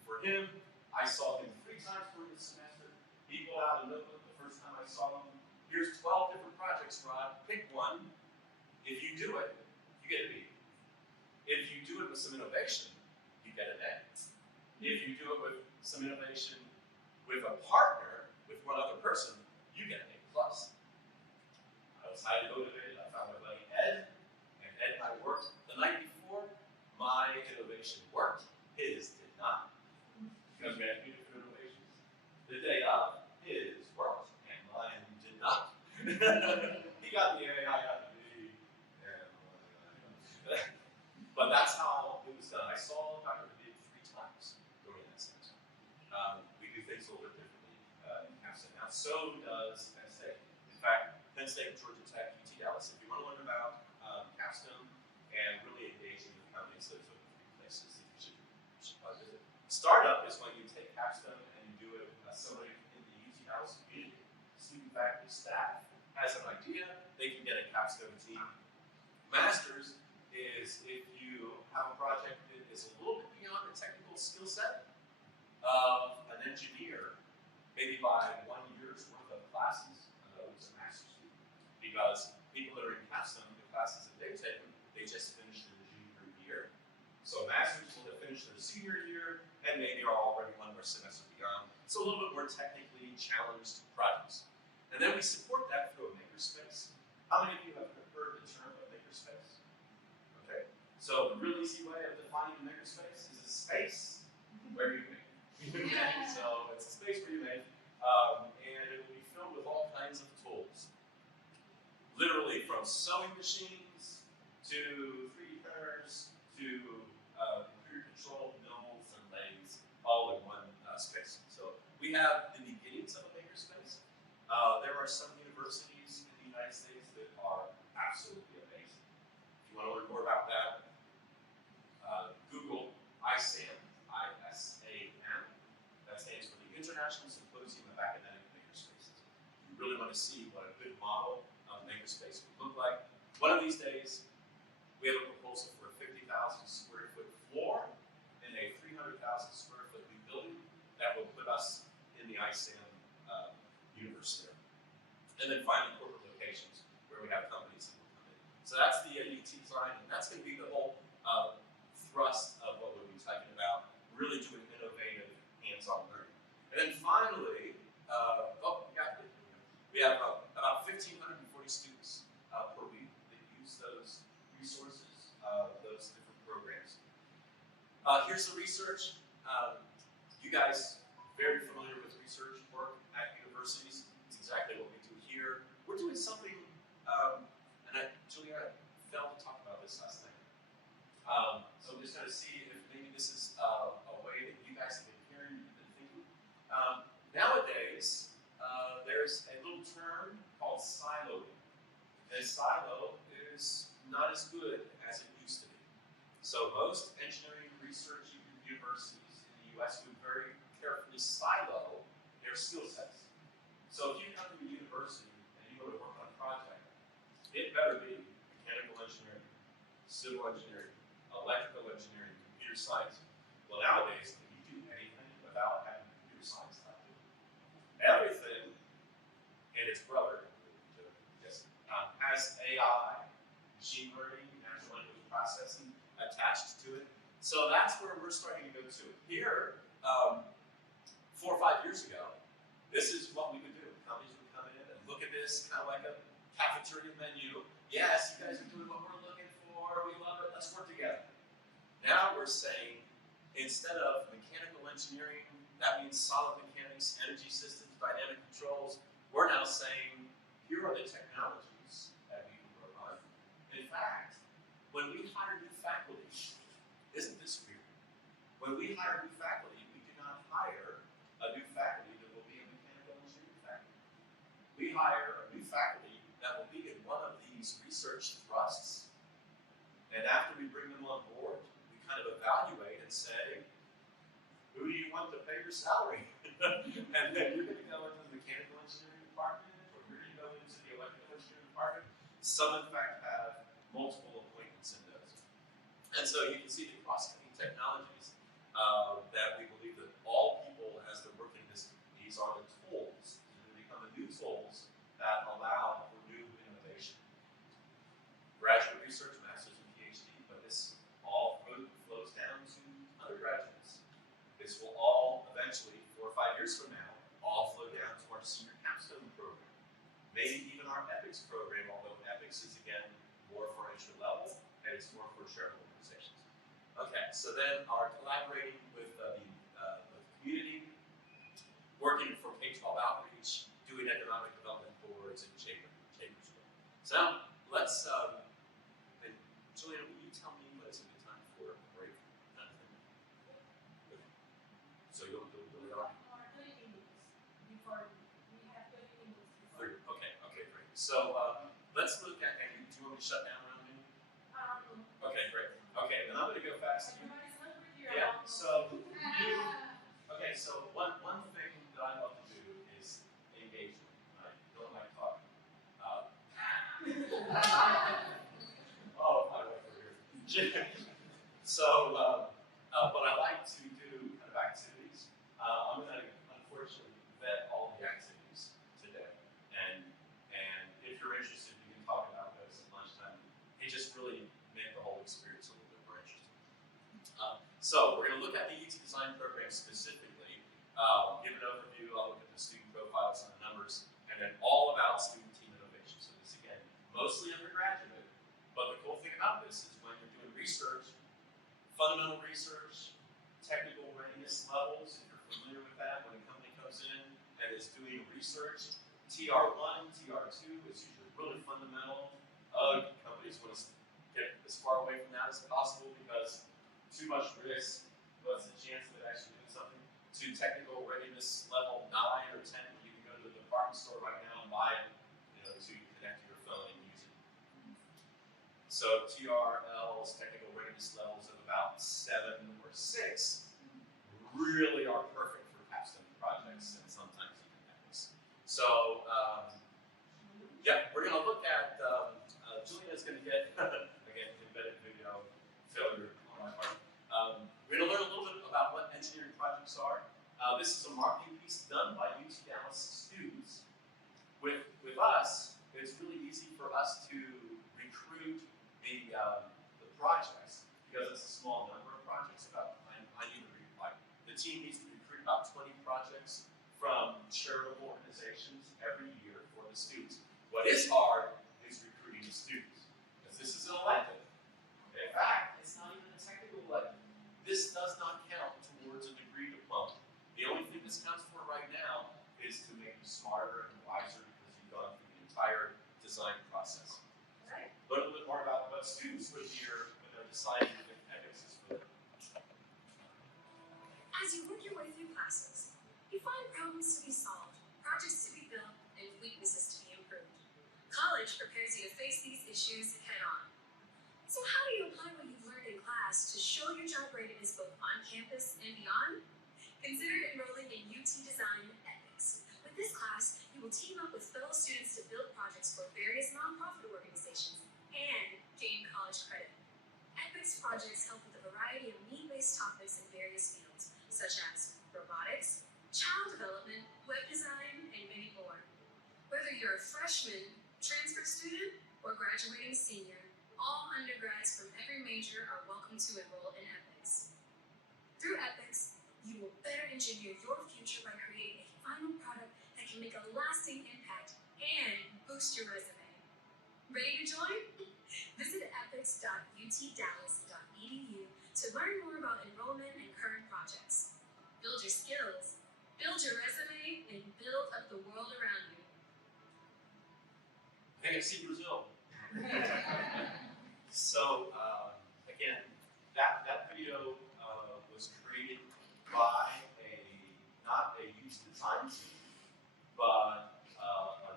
For him, I saw him 3 times during the semester. He pulled out a notebook the first time I saw him. Here's 12 different projects, Rod. Pick one. If you do it, you get a B. If you do it with some innovation, you get an A. If you do it with some innovation with a partner, with one other person, you get an A+. I was highly motivated. I found my buddy Ed, and Ed and I worked. The night before, my innovation worked. His did not. Because we had 2 different innovations. The day of, his worked, and mine did not. He got the A, I got the B, but that's how it was done. I saw Dr. Habib 3 times during that semester. We do things a little bit differently in capstone. Now, so does Penn State. In fact, Penn State, Georgia Tech, UT Dallas. If you want to learn about capstone and really engaging with companies, those are the 3 places that you should visit. Startup is when you take capstone and you do it with somebody in the UT Dallas community. Student, faculty, staff has an idea, they can get a capstone team. Masters is if you have a project that is a little bit beyond the technical skill set of an engineer, maybe by 1 year's worth of classes, it's a master's student. Because people that are in capstone, the classes that they've taken, they just finished their junior year. So masters will have finished their senior year, and maybe are already 1 more semester beyond. So a little bit more technically challenged projects. And then we support that through a makerspace. How many of you have heard the term of makerspace? Okay. So the real easy way of defining a makerspace is a space where you make. So it's a space where you make, and it will be filled with all kinds of tools. from sewing machines to 3D printers to computer-controlled mills and lathes, all in one space. So we have the beginnings of a makerspace. There are some universities in the United States that are absolutely amazing. If you want to learn more about that, Google ISAM, I-S-A-M. That stands for the International Symposium of Academic Makerspaces. You really want to see what a good model of makerspace would look like. One of these days, we have a proposal for a 50,000 square foot floor in a 300,000 square foot new building that will put us in the ISAM universe there. And then finally, corporate locations where we have companies that will come in. So that's the UTDesign, and that's going to be the whole thrust of what we'll be talking about, really doing innovative hands-on learning. And then finally, we have about 1,540 students per week that use those resources, those different programs. Here's the research. You guys very familiar with research work at universities. It's exactly what we do here. We're doing something, and Julia failed to talk about this last night. So I'm just going to see if maybe this is a way that you guys have been hearing and thinking. Nowadays, there's a little term called siloing. And silo is not as good as it used to be. So most engineering research universities in the U.S. would very carefully silo their skill sets. So if you come to a university and you go to work on a project, it better be mechanical engineering, civil engineering, electrical engineering, computer science. Well, nowadays, can you do anything without having computer science to do? Everything and its brother has AI, machine learning, natural language processing attached to it. So that's where we're starting to go to. Here, 4 or 5 years ago, this is what we would do. Companies would come in and look at this, kind of like a cafeteria menu. Yes, you guys are doing what we're looking for. We love it. Let's work together. Now we're saying, instead of mechanical engineering, that means solid mechanics, energy systems, dynamic controls, we're now saying, here are the technologies that we can work on. In fact, when we hire new faculty, isn't this weird? When we hire new faculty, we do not hire a new faculty that will be a mechanical engineering faculty. We hire a new faculty that will be in one of these research thrusts. And after we bring them on board, we kind of evaluate and say, who do you want to pay your salary? And then you're going to go into the mechanical engineering department, or you're going to go into the electrical engineering department. Some, in fact, have multiple appointments in those. And so you can see the cross-cutting technologies that we believe that all people, as they're working this, these are the tools. They become the new tools that allow for new innovation. Graduate research, master's and PhD, but this all flows down to undergraduates. This will all eventually, 4 or 5 years from now, all flow down to our senior capstone program. Maybe even our ethics program, although ethics is again more for entry level and it's more for charitable organizations. Okay, so then our collaborating with the community, working for K-12 outreach, doing economic development boards and chambers. So now let's, and Julian, will you tell me when it's a good time for a break? Okay. So you'll do it on? Okay, great. So let's look at, and do you want me to shut down around noon? Okay, great. Okay, then I'm going to go fast. Yeah, so okay, so one thing that I love to do is engagement. I don't like talking. Oh, by the way, we're here. So, what I like to do kind of activities, I'm going to unfortunately vet all the activities today. And if you're interested, you can talk about those at lunchtime. They just really make the whole experience a little bit more interesting. So we're going to look at the UTDesign program specifically, give an overview, I'll look at the student profiles and the numbers, and then all about student team innovation. So this, again, mostly undergraduate, but the cool thing about this is when you're doing research, fundamental research, technical readiness levels, if you're familiar with that, when a company comes in and is doing research, TR1, TR2 is usually really fundamental, companies want to get as far away from that as possible because too much risk, what's the chance of it actually doing something? To technical readiness level 9 or 10, you can go to the department store right now and buy it, to connect to your phone and use it. So TRL's technical readiness levels of about 7 or 6 really are perfect for capstone projects and sometimes even ethics. So yeah, we're going to look at, Juliana's going to get, again, embedded video failure on my part. We're going to learn a little bit about what engineering projects are. This is a marketing piece done by UT Dallas students. With us, it's really easy for us to recruit the projects because it's a small number of projects. The team needs to recruit about 20 projects from charitable organizations every year for the students. What is hard is recruiting the students, because this is an elective. In fact, it's not even a technical elective. This does not count towards a degree diploma. The only thing this counts for right now is to make you smarter and wiser because you've gone through the entire design process. Right. Learn a little bit more about what students would hear when they're deciding if ethics is for them. As you work your way through classes, you find problems to be solved, projects to be built, and weaknesses to be improved. College prepares you to face these issues head-on. So how do you apply what you've learned in class to show your job readiness both on campus and beyond? Consider enrolling in UTDesign Ethics. With this class, you will team up with fellow students to build projects for various nonprofit organizations and gain college credit. Ethics projects help with a variety of need-based topics in various fields, such as robotics, child development, web design, and many more. Whether you're a freshman, transfer student, or graduating senior, all undergrads from every major are welcome to enroll in ethics. Through ethics, you will better engineer your future by creating a final product that can make a lasting impact and boost your resume. Ready to join? Visit ethics.utdallas.edu to learn more about enrollment and current projects. Build your skills, build your resume, and build up the world around you. I can see Brazil. So, again, that video was created by not a UTDesign team, but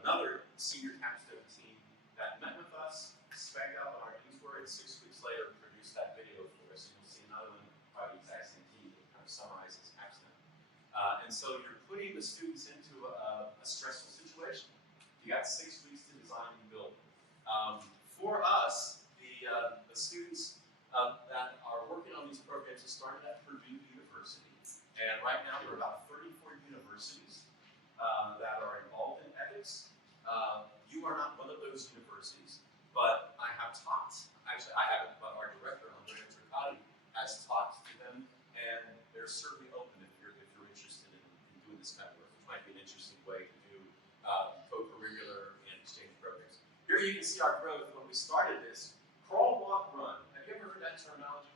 another senior capstone team that met with us, spec'd out on our newsword, and 6 weeks later produced that video for us. You'll see another one by the exact same team that kind of summarizes capstone. And so you're putting the students into a stressful situation. You got 6 weeks to design and build. For us, the students that are working on these programs have started at Purdue University. And right now there are about 34 universities that are involved in ethics. You are not one of those universities, but I have talked, actually I haven't, but our director, Danielli Rodrigues, has talked to them, and they're certainly open if you're interested in doing this kind of work, which might be an interesting way to do co-curricular and exchange programs. Here you can see our growth when we started this. Crawl, walk, run. Have you ever heard that terminology?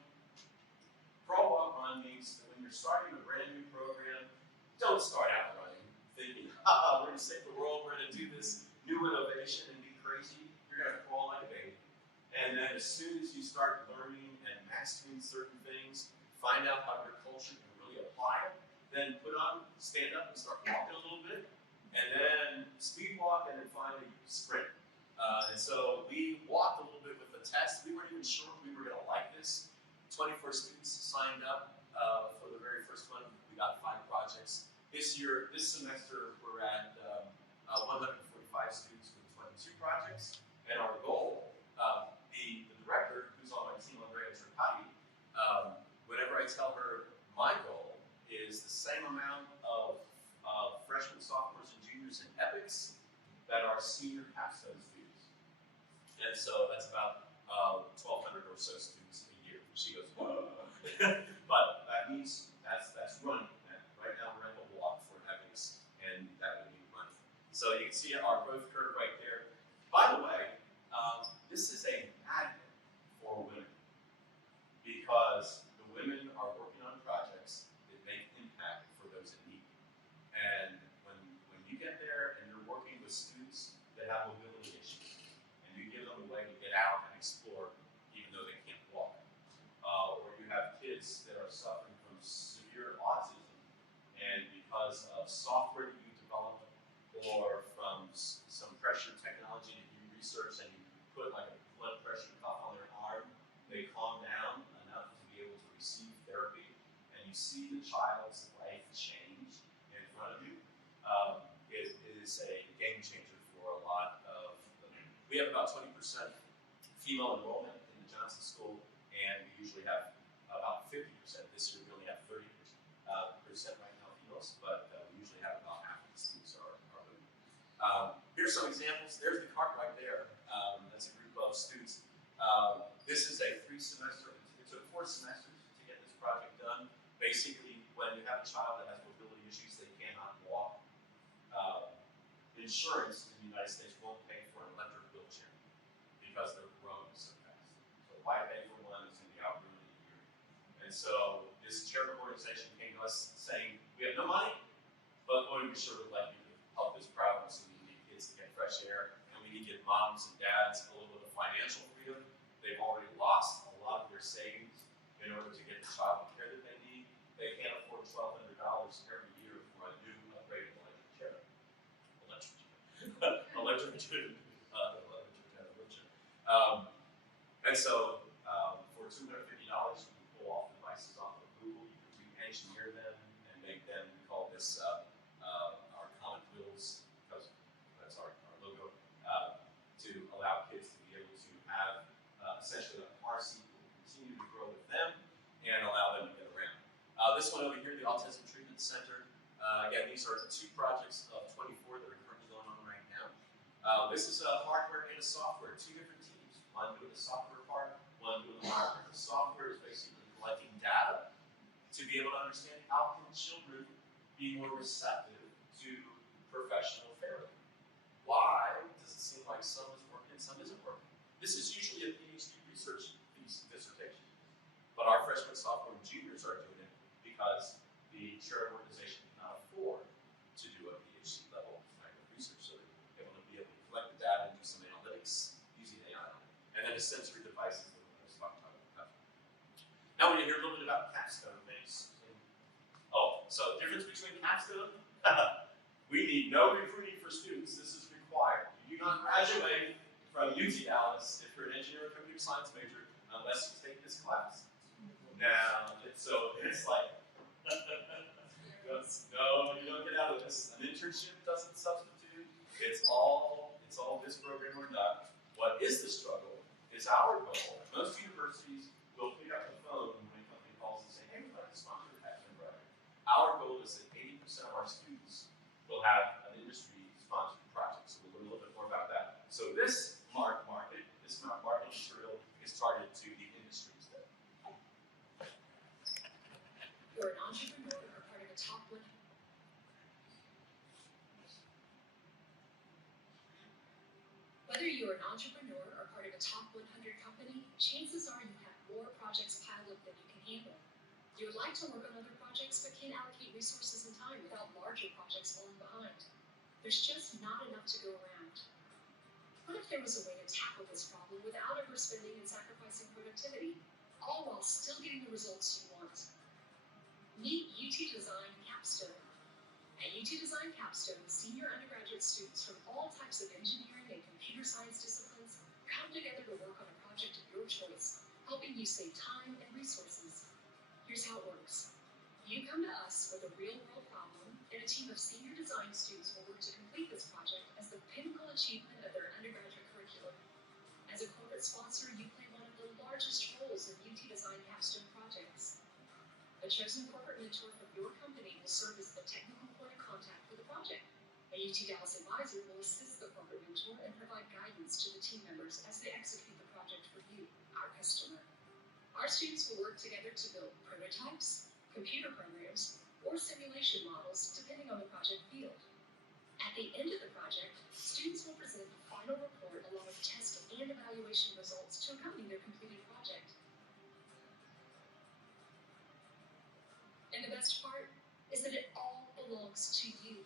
Crawl, walk, run means that when you're starting a brand new program, don't start out running, thinking, we're going to save the world, we're going to do this new innovation and be crazy. You're going to crawl like a baby. And then as soon as you start learning and mastering certain things, find out how your culture can really apply it, then stand up and start walking a little bit, and then speed walk, and then finally sprint. And so we walked a little bit with the test. We weren't even sure if we were going to like this. 24 students signed up for the very first one. We got 5 projects. This semester, we're at 145 students with 22 projects. And our goal, the director, who's on my team, Andrea Tripati, whenever I tell her my goal is the same amount of freshmen, sophomores, and juniors in ethics that are senior capstone students. And so that's about 1,200 or so students a year. She goes, whoa. But that means that's running. Right now we're at the walk for ethics, and that would be running. So you can see our growth curve right there. By the way, this is a magnet for women because the women are working on projects that make impact for those in need. And when you get there and you're working with students that have mobility issues, and you give them a way to software that you develop, or from some pressure technology that you research and you put like a blood pressure cuff on their arm, they calm down enough to be able to receive therapy, and you see the child's life change in front of you. It is a game changer for a lot of them. We have about 20% female enrollment in the Johnson School, and we usually have about 50%. This year we only have 30% right now females, but we usually have about half of the students are women. Here's some examples. There's the cart right there. That's a group of students. This is a 3-semester, it took 4 semesters to get this project done. Basically, when you have a child that has mobility issues, they cannot walk. Insurance in the United States won't pay for an electric wheelchair because they're growing so fast. So why pay for one that's going to be outgrown in a year? And so this charitable organization came to us saying, we have no money, but we would sure would like you to help this problem, so we need kids to get fresh air, and we need to get moms and dads a little bit of financial freedom. They've already lost a lot of their savings in order to get the child the care that they need. They can't afford $1,200 every year for a new upgraded electric chair. And so for $250, you can pull off devices off of Google. You can re-engineer them and make them, we call this our common wheels, because that's our logo, to allow kids to be able to have essentially a car seat that will continue to grow with them and allow them to get around. This one over here, the Autism Treatment Center. Again, these are 2 projects of 24 that are currently going on right now. This is a hardware and a software, 2 different teams. One doing the software part, one doing the hardware. The software is basically collecting data to be able to understand how can children be more receptive to professional therapy. Why does it seem like some is working and some isn't working? This is usually a PhD research dissertation. But our freshman, sophomore, and juniors are doing it because the charitable organization cannot afford to do a PhD level type of research. So they want to be able to collect the data and do some analytics using AI. And then the sensory devices that we're going to talk about. Now we're going to hear a little bit about capstone things. Oh, so the difference between capstone? We need no recruiting for students. This is required. You do not graduate from UT Dallas if you're an engineering or computer science major unless you take this class. Now, so it's like, no, you don't get out of this. An internship doesn't substitute. It's all this program or not. What is the struggle is our goal. Most universities will pick up the phone when a company calls and say, hey, we'd like to sponsor a capstone project. Our goal is that 80% of our students will have an industry-sponsored project. So we'll learn a little bit more about that. So this market material is targeted to the industries there. You're an entrepreneur or part of a top 100. Whether you're an entrepreneur or part of a top 100 company, chances are you have more projects piled up than you can handle. You would like to work on other projects, but can't allocate resources and time without larger projects falling behind. There's just not enough to go around. What if there was a way to tackle this problem without overspending and sacrificing productivity, all while still getting the results you want? Meet UTDesign Capstone. At UTDesign Capstone, senior undergraduate students from all types of engineering and computer science disciplines come together to work on a project of your choice, helping you save time and resources. Here's how it works. You come to us with a real-world problem, and a team of senior design students will work to complete this project as the pinnacle achievement of their undergraduate curriculum. As a corporate sponsor, you play one of the largest roles in UTDesign Capstone projects. A chosen corporate mentor from your company will serve as the technical point of contact for the project. A UT Dallas advisor will assist the corporate mentor and provide guidance to the team members as they execute the project for you, our customer. Our students will work together to build prototypes, computer programs, or simulation models, depending on the project field. At the end of the project, students will present the final report along with test and evaluation results to accompany their completed project. And the best part is that it all belongs to you.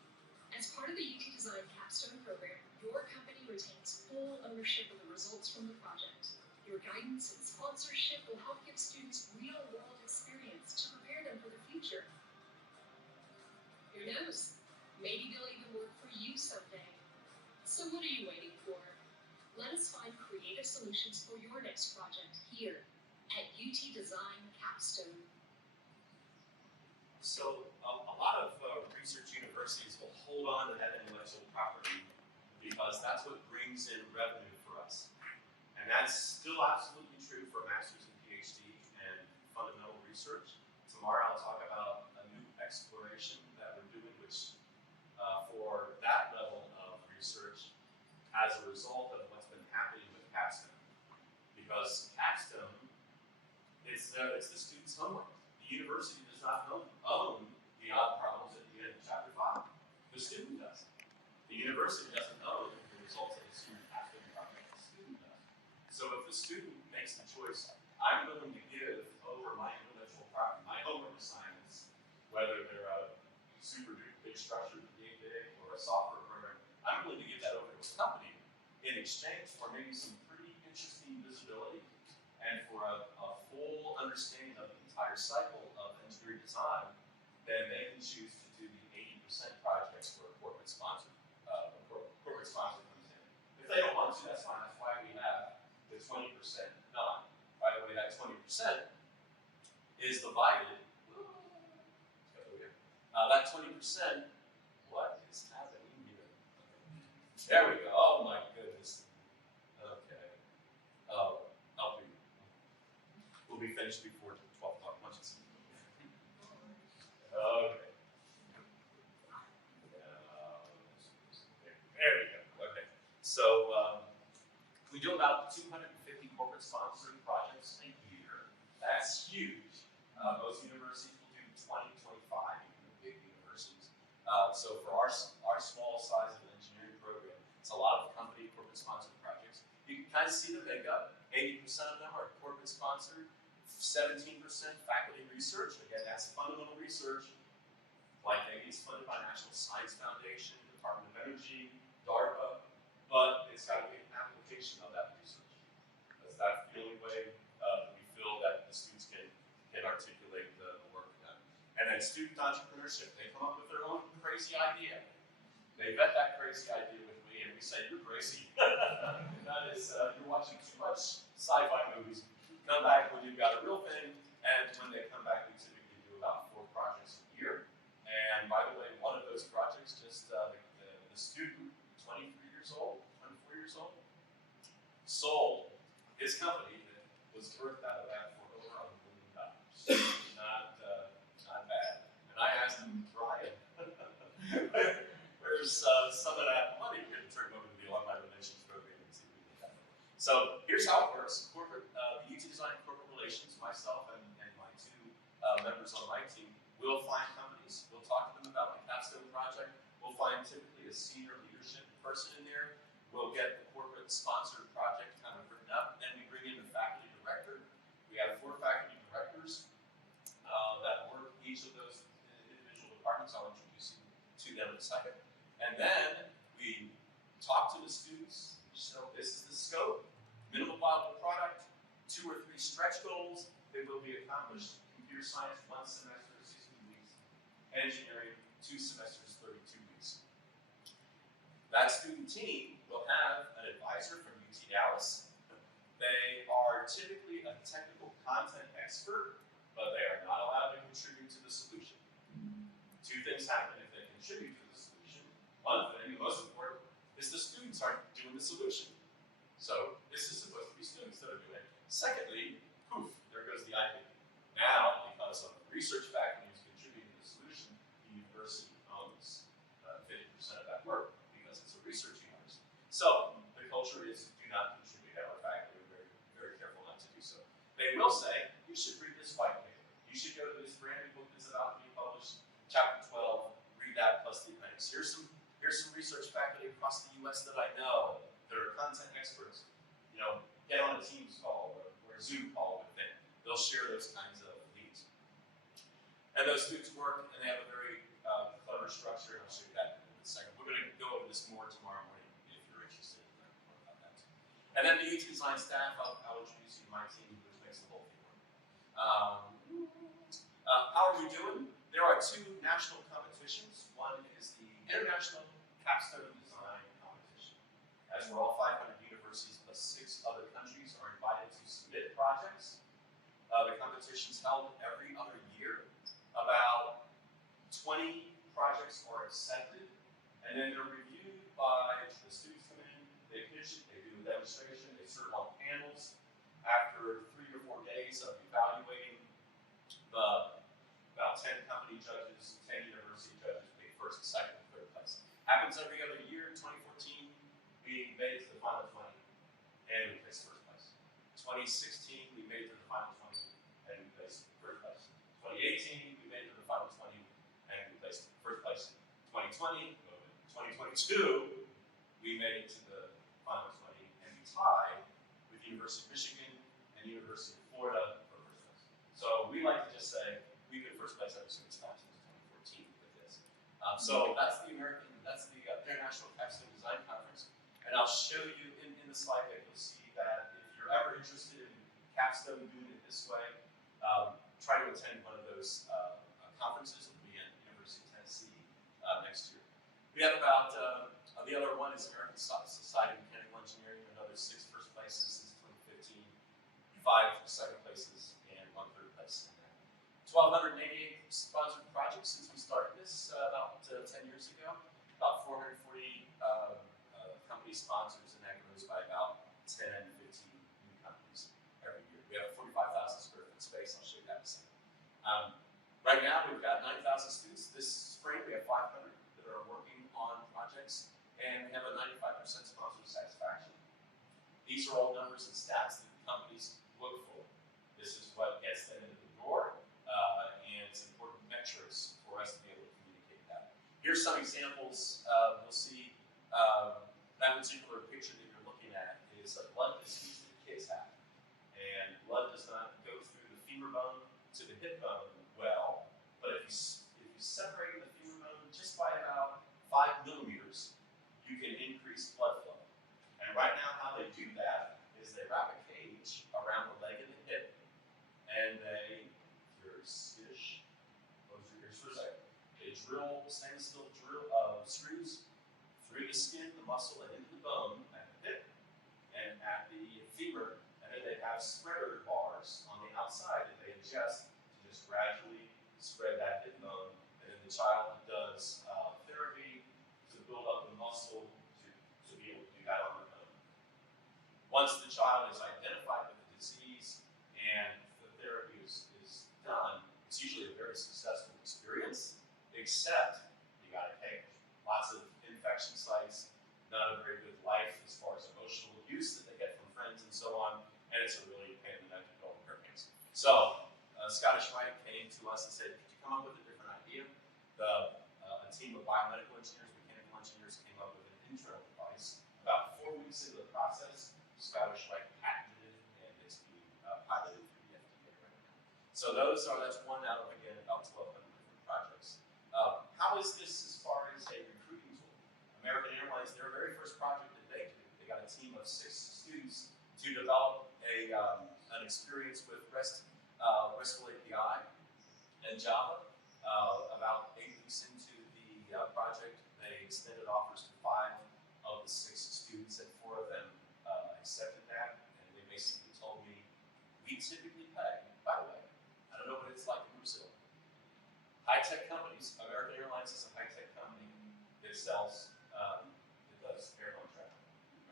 As part of the UTDesign Capstone program, your company retains full ownership of the results from the project. Your guidance and sponsorship will help give students real-world experience to prepare them for the future. Who knows? Maybe they'll even work for you someday. So what are you waiting for? Let us find creative solutions for your next project here at UTDesign Capstone. So a lot of research universities will hold on to that intellectual property because that's what brings in revenue for us. And that's still absolutely true for master's and PhD and fundamental research. Tomorrow I'll talk about a new exploration that we're doing, which for that level of research as a result of what's been happening with Capstone. Because Capstone, it's the student's homework. The university does not own the odd problems at the end of chapter 5. The student does. The university doesn't own the results of the student Capstone project. The student does. So if the student makes the choice, I'm willing to give over my intellectual property, my homework assignments, whether they're a super big structure or a software program, I'm willing to give that over to a company in exchange for maybe some pretty interesting visibility and for a full understanding of the entire cycle of engineering design. Then they can choose to do the 80% projects where a corporate sponsor comes in. If they don't want to, that's fine. That's why we have the 20% not. By the way, that 20% is divided. That 20%, what is happening here? There we go. Oh my goodness. Okay. Oh, we'll be finished before 12 o'clock lunches. Okay. There we go. Okay. So we do about 250 corporate sponsored projects a year. That's huge. Most universities will do 20, 25, even big universities. So for our small size of an engineering program, it's a lot of company corporate sponsored projects. You can kind of see the makeup. 80% of them are corporate sponsored. 17% faculty research. Again, that's fundamental research. Like maybe it's funded by National Science Foundation, Department of Energy, DARPA, but it's got to be an application of that research. Because that's the only way we feel that the students can articulate the work done. And then student entrepreneurship. They come up with their own crazy idea. They vet that crazy idea with me, and we say, you're crazy. That is, you're watching too much sci-fi movies. Come back when you've got a real thing, and when they come back, we typically do about 4 projects a year. And by the way, one of those projects, just the student, 24 years old, sold his company that was birthed out of that for over $1 million. Not bad. And I asked him, Brian, where's some of that money we're going to turn over to the Alumni Relations Program and see what we can do. So here's how it works. The UTDesign Corporate Relations, myself and my 2 members on my team, will find companies. We'll talk to them about the Capstone project. We'll find typically a senior leadership person in there. We'll get the corporate sponsored project kind of written up. Then we bring in the faculty director. We have 4 faculty directors that work each of those individual departments. I'll introduce you to them in a second. And then we talk to the students. So this is the scope, minimum viable product, 2 or 3 stretch goals that will be accomplished. Computer science, 1 semester, 16 weeks. Engineering, 2 semesters, 32 weeks. That student team will have an advisor from UT Dallas. They are typically a technical content expert, but they are not allowed to contribute to the solution. 2 things happen if they contribute to the solution. One thing, the most important, is the students aren't doing the solution. So this is supposed to be students that are doing it. Secondly, poof, there goes the IP. Now, because of research faculty who's contributing to the solution, the university owns 50% of that work because it's a research university. So the culture is do not contribute. Our faculty are very, very careful not to do so. They will say, you should read this white paper. You should go to this brand new book that's about to be published, chapter 12, read that plus the appendix. Here's some research faculty across the US that I know that are content experts. You know, get on a Teams call or a Zoom call with them. They'll share those kinds of leads. And those students work, and they have a very clever structure, and I'll show you that in a second. We're going to go over this more tomorrow morning if you're interested in learning more about that. And then the UTDesign staff, I'll introduce you to my team, which makes the whole thing work. How are we doing? There are 2 national competitions. One is the International Capstone Design Competition. That's where all 500 universities plus 6 other countries are invited to submit projects. The competition's held every other year. About 20 projects are accepted, and then they're reviewed by the students come in, they pitch it, they do a demonstration, they serve on panels. After 3 or 4 days of evaluating, about 10 company judges, 10 university judges pick first, second, and third place. Happens every other year. In 2014, we made it to the final 20, and we placed first place. 2016, we made it to the final 20, and we placed first place. 2018, we made it to the final 20, and we placed first place. 2020, 2022, we made it to the final 20, and we tied with the University of Michigan and the University of Florida for first place. So we like to just say we've been first place ever since 2014 with this. So that's the International Capstone Design Conference, and I'll show you in the slide deck. You'll see that if you're ever interested in capstone doing it this way, try to attend one of those conferences. It'll be at the University of Tennessee next year. We have about the other one is American Society of Mechanical Engineering. Another 6 first places since 2015, 5 second places, and 1 third place in that. 1,288 sponsored projects since we started this about 10 years ago. About 440 company sponsors, and that grows by about 10 and 15 new companies every year. We have a 45,000 square foot space. I'll show you that in a second. Right now, we've got 9,000 students. This spring, we have 500 that are working on projects, and we have a 95% sponsor satisfaction. These are all numbers and stats that the companies look for. This is what gets them into the door, and it's important metrics for us to be able to communicate that. Here's some examples. We'll see that particular picture that you're looking at is a blood disease that kids have. And blood does not go through the femur bone to the hip bone well, but if you separate the femur bone just by about 5 millimeters, you can increase blood flow. And right now how they do that is they wrap a cage around the leg and the hip, and they, if you're skittish, close your ears for a second, they drill stainless steel screws through the skin, the muscle, and into the bone at the hip and at the femur, and then they have spreader bars on the outside that they adjust to just gradually spread that hip bone, and then the child does therapy to build up the muscle to be able to do that on their own. Once the child is identified with the disease and the therapy is done, it's usually a very successful experience, except you got to pay. Lots of infection sites, not a very good life as far as emotional abuse that they get from friends and so on, and it's a really pain in the neck to go with hurricanes. So, Scottish Rite came to us and said, could you come up with a different idea? A team of biomedical engineers, mechanical engineers came up with an internal device. About 4 weeks into the process, Scottish Rite patented it, and it's being piloted through the FDA right now. So that's one out of, again, about 1,200 different projects. How is this as far as a recruiting tool? American Airlines, their very first project that they did, they got a team of 6 students to develop an experience with RESTful API and Java. About 8 weeks into the project, they extended offers to 5 of the 6 students, and 4 of them accepted that, and they basically told me, we typically pay, by the way, I don't know what it's like in Brazil. High-tech companies, American Airlines is a high-tech company that sells, it does airline travel,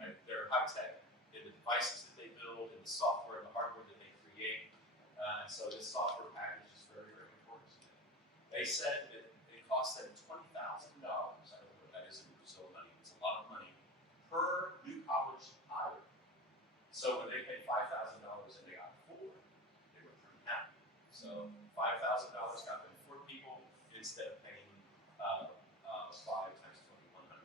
right? They're high-tech in the devices that they build, in the software and the hardware that they create, and so this software package is very, very important to them. They said that it cost them $20,000, I don't know what that is in Brazil money, it's a lot of money, per new college hire. So when they paid $5,000 and they got 4, they were pretty happy. So $5,000 got them 4 people instead of paying 5 times $100,000.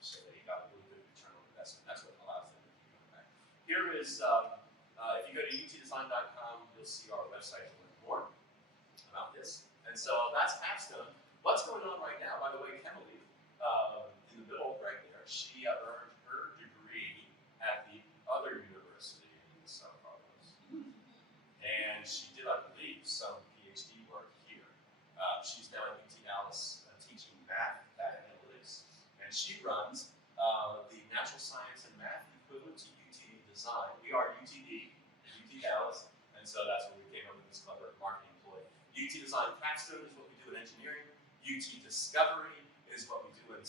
So they got a really good return on investment. That's what allows them to keep coming back. Here is, if you go to UTDesign.com, you'll see our website to learn more about this. And so that's capstone. What's going on right now? By the way, Emily, in the middle right there, she earned her degree at the other university in Sao Paulo. And she did, I believe, some PhD work here. She's now at UT Dallas teaching math, data analytics, she runs the natural science and math equivalent to UTDesign. We are UTD, UT Dallas, and so that's where we came up with this clever marketing ploy. UTDesign capstone is what we do in engineering. UT Discovery is what we do in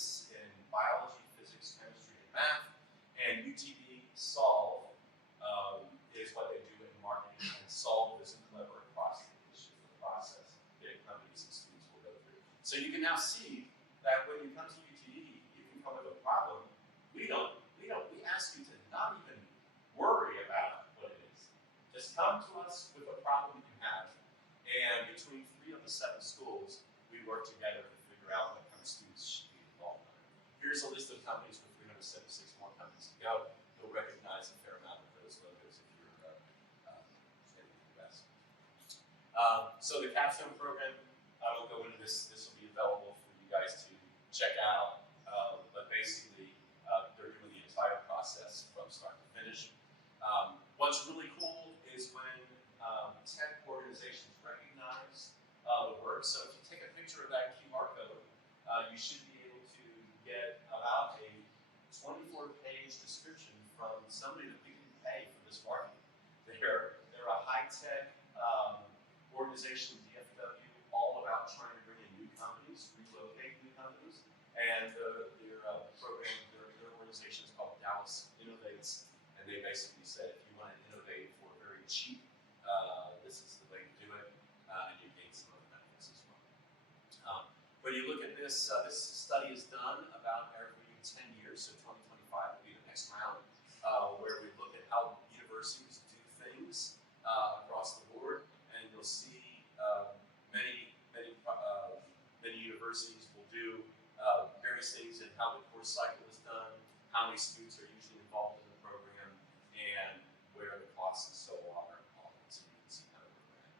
biology, physics, chemistry, and math. And UTD Solve is what they do in marketing. And Solve is a clever process, that companies and students will go through. So you can now see that when you come to UTD, you can come with a problem. We ask you to not even worry about what it is. Just come to us with a problem you have, and between 3 of the 7 schools, we work together to figure out what kind of students should be involved in. Here's a list of companies with 376 more companies to go. You'll recognize a fair amount of those logos if you're in the US. So the capstone program, I will go into this. This will be available for you guys to check out. But basically, they're doing the entire process from start to finish. What's really cool is when tech organizations recognize the work. So if you take a picture of that QR code, you should be able to get about a 24-page description from somebody that we can pay for this marketing. They're a high-tech organization, DFW, all about trying to bring in new companies, relocate new companies, and their program, their organization is called Dallas Innovates, and they basically said if you want to innovate for very cheap, this is the way to do it, and you gain some other benefits as well. When you look at this, this study is done about every 10 years, so 2025 will be the next round, where we look at how universities do things across the board, and you'll see many universities will do various things in how the course cycle is done, how many students are usually involved in the program, and where the costs and so on are involved. So you can see how we're at.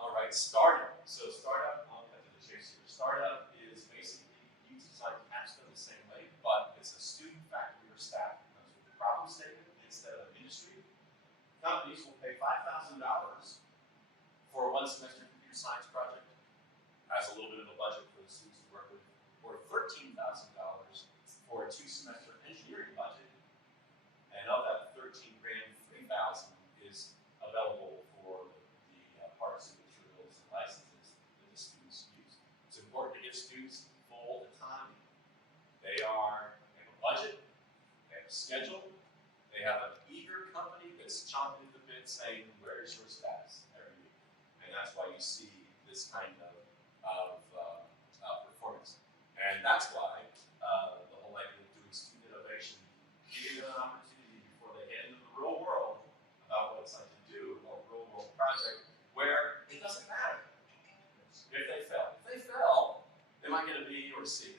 All right, startup. So startup, I'll cut to the chase here. Startup is basically you design capstone the same way, but it's a student, faculty, or staff who comes with a problem statement instead of industry. Companies will pay $5,000 for a 1-semester computer science project, has a little bit of a budget for the students to work with, or $13,000 for a 2-semester engineering budget, and of that $13,000, $3,000 is available for the parts and materials and licenses that the students use. It's important to give students full autonomy. They have a budget, they have a schedule, they have an eager company that's chomping at the bit saying, where is your status every week? And that's why you see this kind of performance. And that's why the whole idea of doing student innovation, giving them an opportunity before they get into the real world about what it's like to do a real world project where it doesn't matter if they fail. If they fail, they might get a B or a C.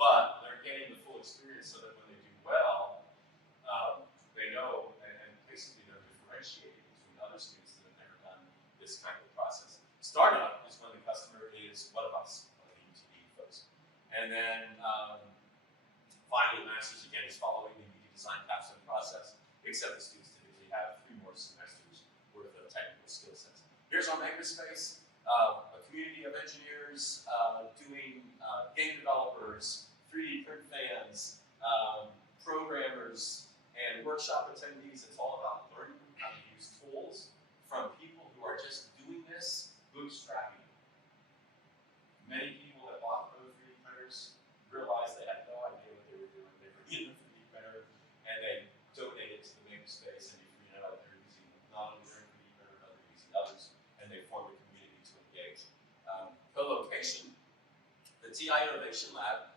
But they're getting the full experience so that when they do well, they know and basically they're differentiating between other students that have never done this kind of process. Startup is when the customer is one of us, one of the UTD folks. And then finally, Masters again is following the UTDesign capstone process, except the students typically have 3 more semesters worth of technical skill sets. Here's our makerspace, a community of engineers doing game developers, 3D print fans, programmers, and workshop attendees. It's all about learning how to use tools from people who are just doing this, bootstrapping. Many people that bought those 3D printers realized they had no idea what they were doing. They were in the 3D printer, and they donated to the makerspace, and you know they're using not only their 3D printer, but they're using others, and they formed a community to engage. Co-location, the TI Innovation Lab.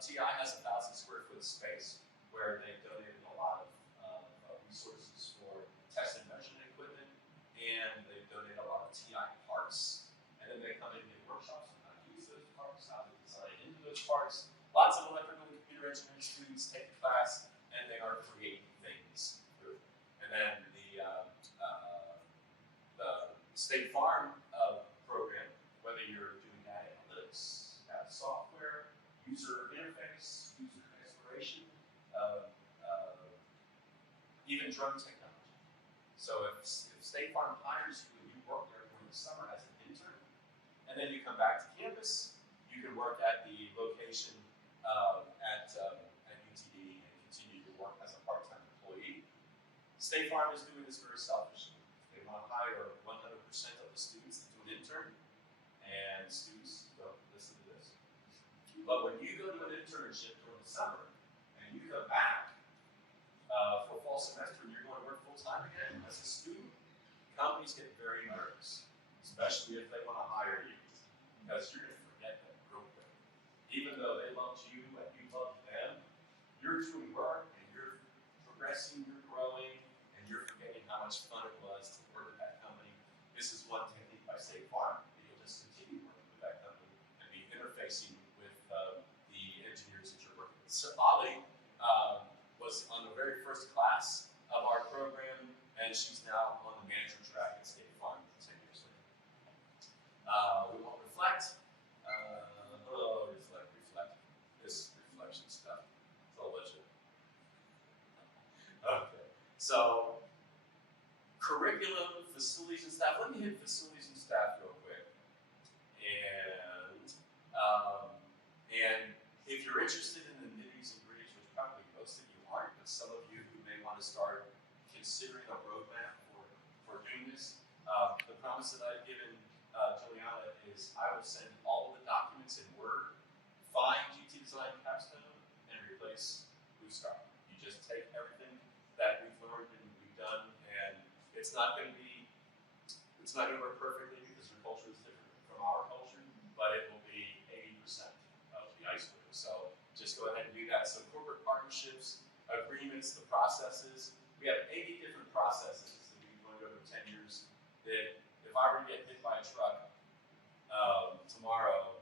TI has a 1,000 square foot space where they donated a lot of resources for test and measurement equipment, and they donate a lot of TI parts, and then they come in and give workshops on how to use those parts, how to design into those parts. Lots of electrical and computer engineering students take the class, and they are creating things through it. And then the State Farm program, whether you're doing data analytics, data software, user interface, user exploration, even drone technology. So if State Farm hires you and you work there during the summer as an intern, and then you come back to campus, you can work at the location at UTD and continue to work as a part-time employee. State Farm is doing this very selfishly. They want to hire 100% of the students to do an intern, and students don't listen to this. But when you go to an internship during the summer, and you come back for fall semester, and you're going to work full-time again as a student, companies get very nervous, especially if they want to hire you, because you're going to forget them real quick. Even though they loved you and you loved them, you're doing work and you're progressing, you're growing, and you're forgetting how much fun it was to work at that company. This is one technique by State Farm. You'll just continue working with that company and be interfacing with the engineers that you're working with. So Ali was on the very first class of our program, and she's now on the manager track at State Farm 10 years later. We won't reflect. Reflect. This reflection stuff. It's all legit. Okay. So, curriculum, facilities, and staff. Let me hit facilities and staff real quick. And if you're interested in the nitties and gritties, which probably most of you aren't, but some of you who may want to start considering a roadmap for doing this, the promise that I've given Juliana is I will send all of the documents in Word, find UTDesign Capstone, and replace Bootstrap. You just take everything that we've learned and we've done, and it's not going to work perfectly because your culture is different from our culture, but it will be 80% of the iceberg. So just go ahead and do that. So corporate partnerships, agreements, the processes. We have 80 different processes that we've learned over 10 years that if I were to get hit by a truck tomorrow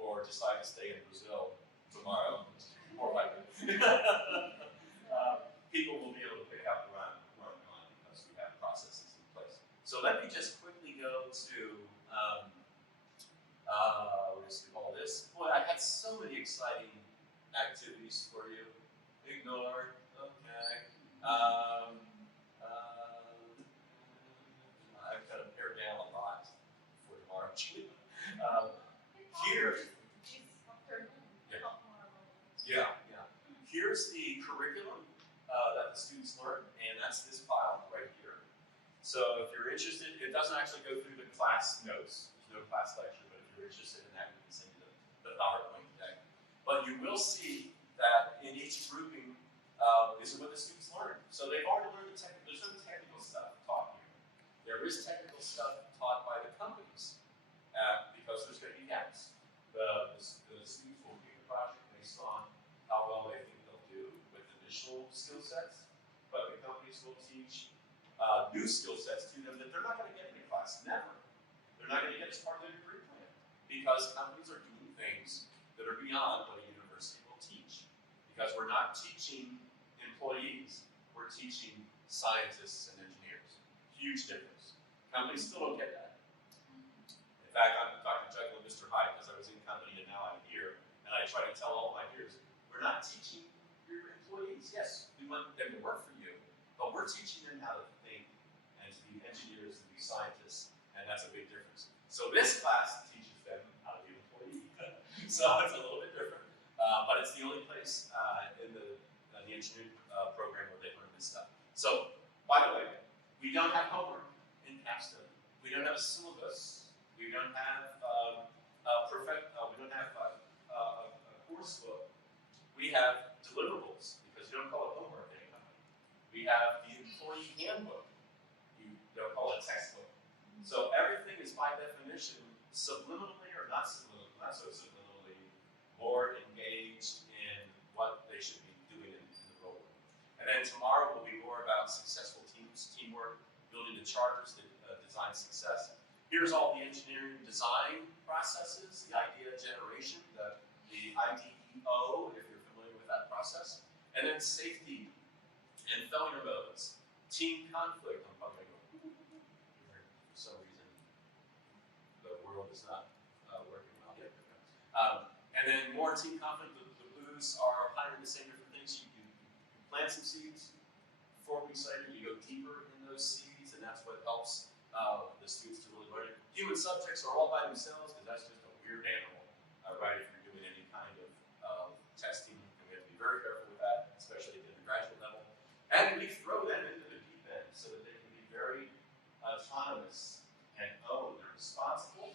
or decide to stay in Brazil tomorrow, more likely, people will be able to pick out where I'm going because we have processes in place. So let me just quickly go to, what is it called this? Boy, I had so many exciting activities for you. Ignore, okay. I've got to pare down a lot for tomorrow. Yeah. Here's the curriculum that the students learn, and that's this file right here. So if you're interested, it doesn't actually go through the class notes. There's no class lecture, but if you're interested in that, we can send you the PowerPoint today. But you will see that in each grouping, these are what the students learn. So they've already learned the technical. There's no technical stuff taught here. There is technical stuff taught by the companies because there's going to be gaps. The students will pick a project based on how well they think they'll do with initial skill sets, but the companies will teach new skill sets to them that they're not going to get in a class. Never. They're not going to get as part of their degree plan because companies are doing things that are beyond what a university will teach. Because we're not teaching employees, we're teaching scientists and engineers. Huge difference. Companies still don't get that. In fact, I'm Dr. Jekyll and Mr. Hyde because I was in company and now I'm here, and I try to tell all my peers, we're not teaching your employees. Yes, we want them to work for you, but we're teaching them how to think and to be engineers and be scientists, and that's a big difference. So this class teaches them how to be an employee. So it's a little bit different, but it's the only place in the engineering program where they learn this stuff. So, by the way, we don't have homework in Capstone. We don't have a syllabus. We don't have a course book. We have deliverables because you don't call it homework in a company. We have the employee handbook. You don't call it textbook. So everything is by definition subliminally or not subliminally, not so subliminally, more engaged in what they should be doing in the role. And then tomorrow will be more about successful teams, teamwork, building the charters that design success. Here's all the engineering design processes, the idea generation, the IDEO, if you're familiar with that process. And then safety and failure modes, team conflict. I'm probably going, for some reason, the world is not working well yet. And then more team conflict. The blues are highlighting the same different things. You plant some seeds. 4 weeks later, you go deeper in those seeds, and that's what helps the students to really learn it. Human subjects are all by themselves because that's just a weird animal. right? If you're doing any kind of testing, and we have to be very careful with that, especially at the graduate level. And we throw them into the deep end so that they can be very autonomous and own. They're responsible.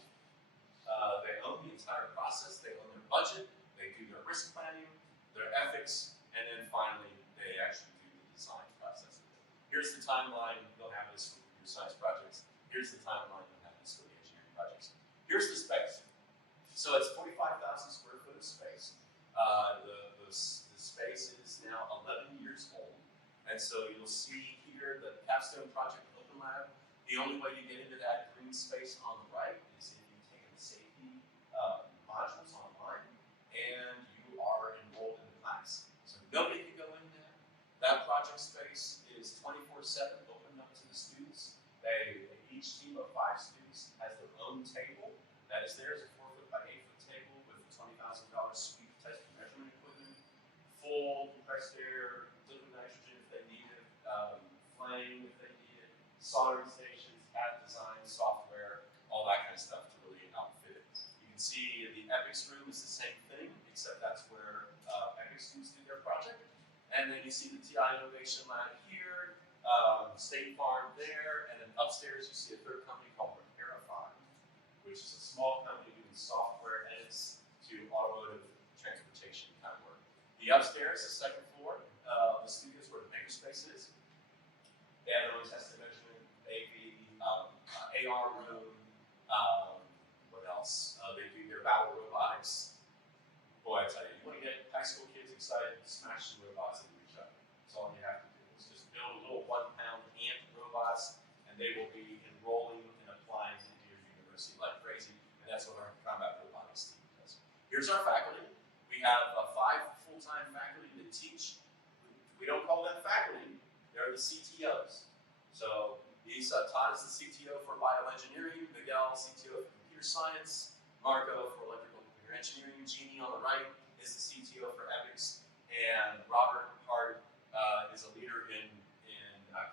They own the entire process. They own their budget. They do their risk planning, their ethics, and then finally they actually do the design process. Here's the timeline. They'll have this for your science projects. Here's the timeline. They'll have this for the engineering projects. Here's the space. So it's 45,000 square foot of space. The space is now 11 years old. And so you'll see here the Capstone Project Open Lab. The only way you get into that green space on the right is if you've taken the safety modules online and you are enrolled in the class. So nobody can go in there. That project space is 24/7 open up to the students. Each team of 5 students has their own table. That is theirs, a 4-foot by 8-foot table with $20,000 sweep test and measurement equipment, full compressed air, liquid nitrogen if they need it, flame if they need it, soldering stations, CAD design, software, all that kind of stuff to really outfit it. You can see the EPICS room is the same thing, except that's where EPICS students do their project. And then you see the TI Innovation Lab here, State Farm there, and then upstairs you see a third company called Repairify, which is a small company doing software edits to automotive transportation kind of work. The upstairs, the second floor, the studios where the makerspace is. They have their own test and measurement, AV, AR room, what else? They do their battle robotics. Boy, I tell you, you want to get high school kids excited, smash some robots into each other. That's all you have to do. Is just build little 1-pound ant robots, and they will be enrolling and applying into your university like crazy. And that's what our combat robotics team does. Here's our faculty. We have 5 full-time faculty that teach. We don't call them faculty. They're the CTOs. So Todd is the CTO for bioengineering, Miguel, CTO for computer science, Marco for electrical computer engineering, Jeannie on the right is the CTO for EPICS, and Robert Hart is a leader in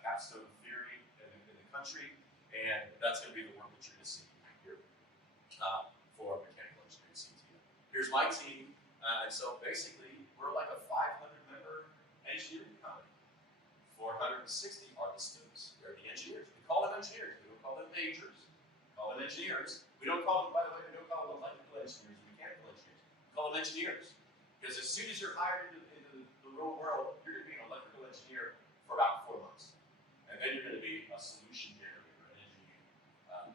capstone theory in the country, and that's going to be the work that you're going to see here for mechanical engineering CTO. Here's my team, and so basically we're like a 500-member engineering company. 460 are the students. They're the engineers. We call them engineers. We don't call them majors. We call them engineers. We don't call them, by the way, we don't call them electrical engineers, mechanical engineers. We call them engineers. Because as soon as you're hired into the real world, you're going to be an electrical engineer for about 4 months. And then you're going to be a solution generator, an engineer.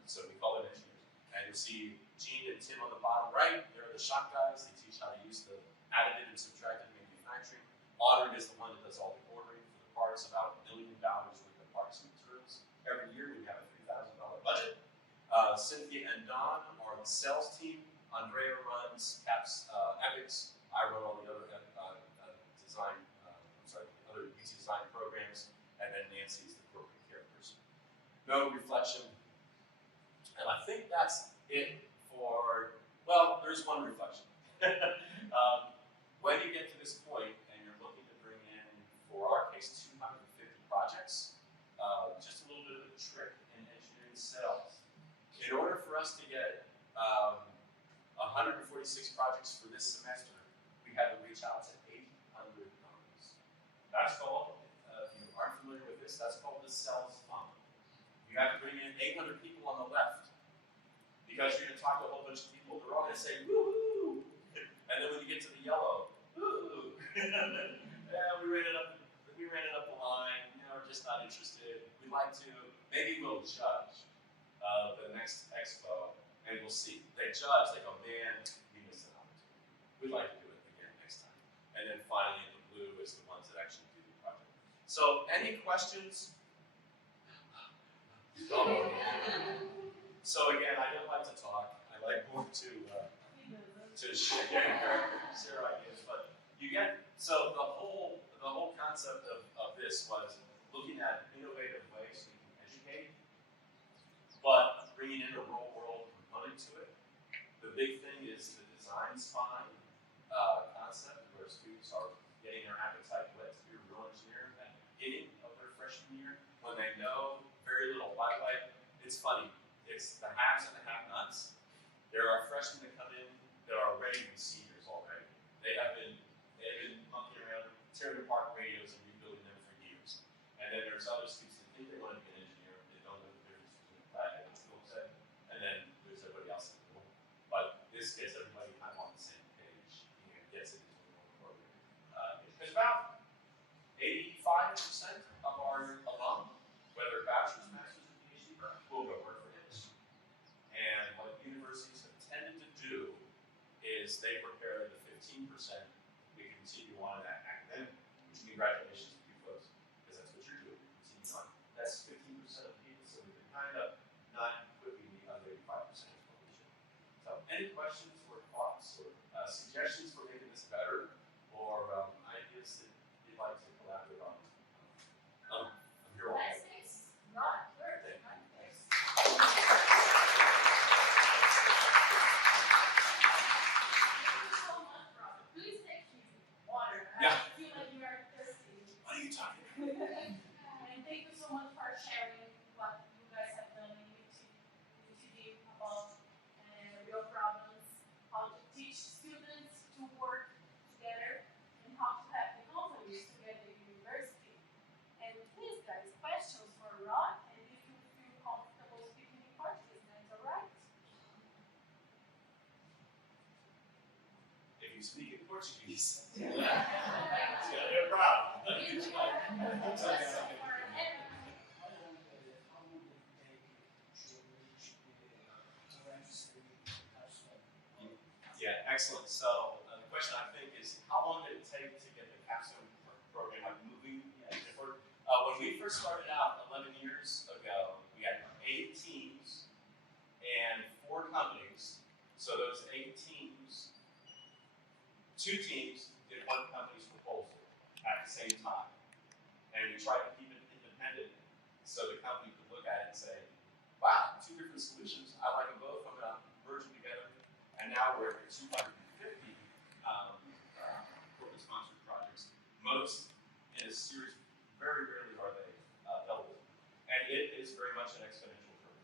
So we call them engineers. And you'll see Gene and Tim on the bottom right. They're the shop guys. They teach how to use the additive and subtractive manufacturing. Audrey is the one that does all the ordering for the parts, about $1 million worth of parts and materials. Every year we have a $3,000 budget. Cynthia and Don are the sales team. Andrea runs EPICS. I run all the other other UT design programs, and then Nancy is the corporate care person. No reflection. And I think that's it for, well, there's one reflection. When you get to this point, for our case, 250 projects, just a little bit of a trick in engineering sales. In order for us to get 146 projects for this semester, we had to reach out to 800 companies. That's called, if you aren't familiar with this, that's called the sales funnel. You have to bring in 800 people on the left, because you're going to talk to a whole bunch of people, they're all going to say, woo-hoo! And then when you get to the yellow, woo! Yeah, we ran it up the line, we're just not interested. We'd like to, maybe we'll judge the next expo, and we'll see. They judge, they go, man, we missed an opportunity. We'd like to do it again next time. And then finally, the blue is the ones that actually do the project. So, any questions? So again, I don't like to talk. I like more to share ideas, but you get, so the whole concept of this was looking at innovative ways we can educate, but bringing in a real world component to it. The big thing is the design spine concept, where students are getting their appetite wet to be a real engineer at the beginning of their freshman year, when they know very little. By the way, it's funny. It's the haves and the have-nots. There are freshmen that come in that are ready ready to be seniors already. They've been monkeying around, tearing apart radios and rebuilding them for years. And then there's other students that think they want to be an engineer, but they don't know the difference between that and the skill set. And then there's everybody else in the middle. But this gets everybody kind of on the same page and gets it into one program. Because about 85% of our alum, whether bachelor's, master's, or PhD, will go work for industry. And what universities have tended to do is they prepare the 15% we continue on in that academic, which congratulations to you folks, because that's what you're doing, continue on. That's 15% of the people, so we've been kind of not equipping the other 85% as well we should. So any questions or thoughts or suggestions for making this better, or ideas that you'd like to collaborate on? I'm here all day. Not good. Please take water. Yeah. I feel like you are thirsty. What are you talking about? And thank you so much for sharing what you guys have done in UTD about real problems, how to teach students to work together, and how to have the companies together in university. And please, guys, questions for Rod, and if you feel comfortable speaking in Portuguese, that's all right. If you speak in Portuguese, it's going to be a problem. Yeah, excellent. So the question I think is, how long did it take to get the capstone program up moving? When we first started out 11 years ago, we had 8 teams and 4 companies. So those 8 teams, 2 teams did one company's proposal at the same time. And we tried to keep it independent so the company could look at it and say, wow, 2 different solutions. I like them both. I'm going to merge them together. And now we're at 250 corporate sponsored projects. Most in a series, very rarely are they double. And it is very much an exponential curve.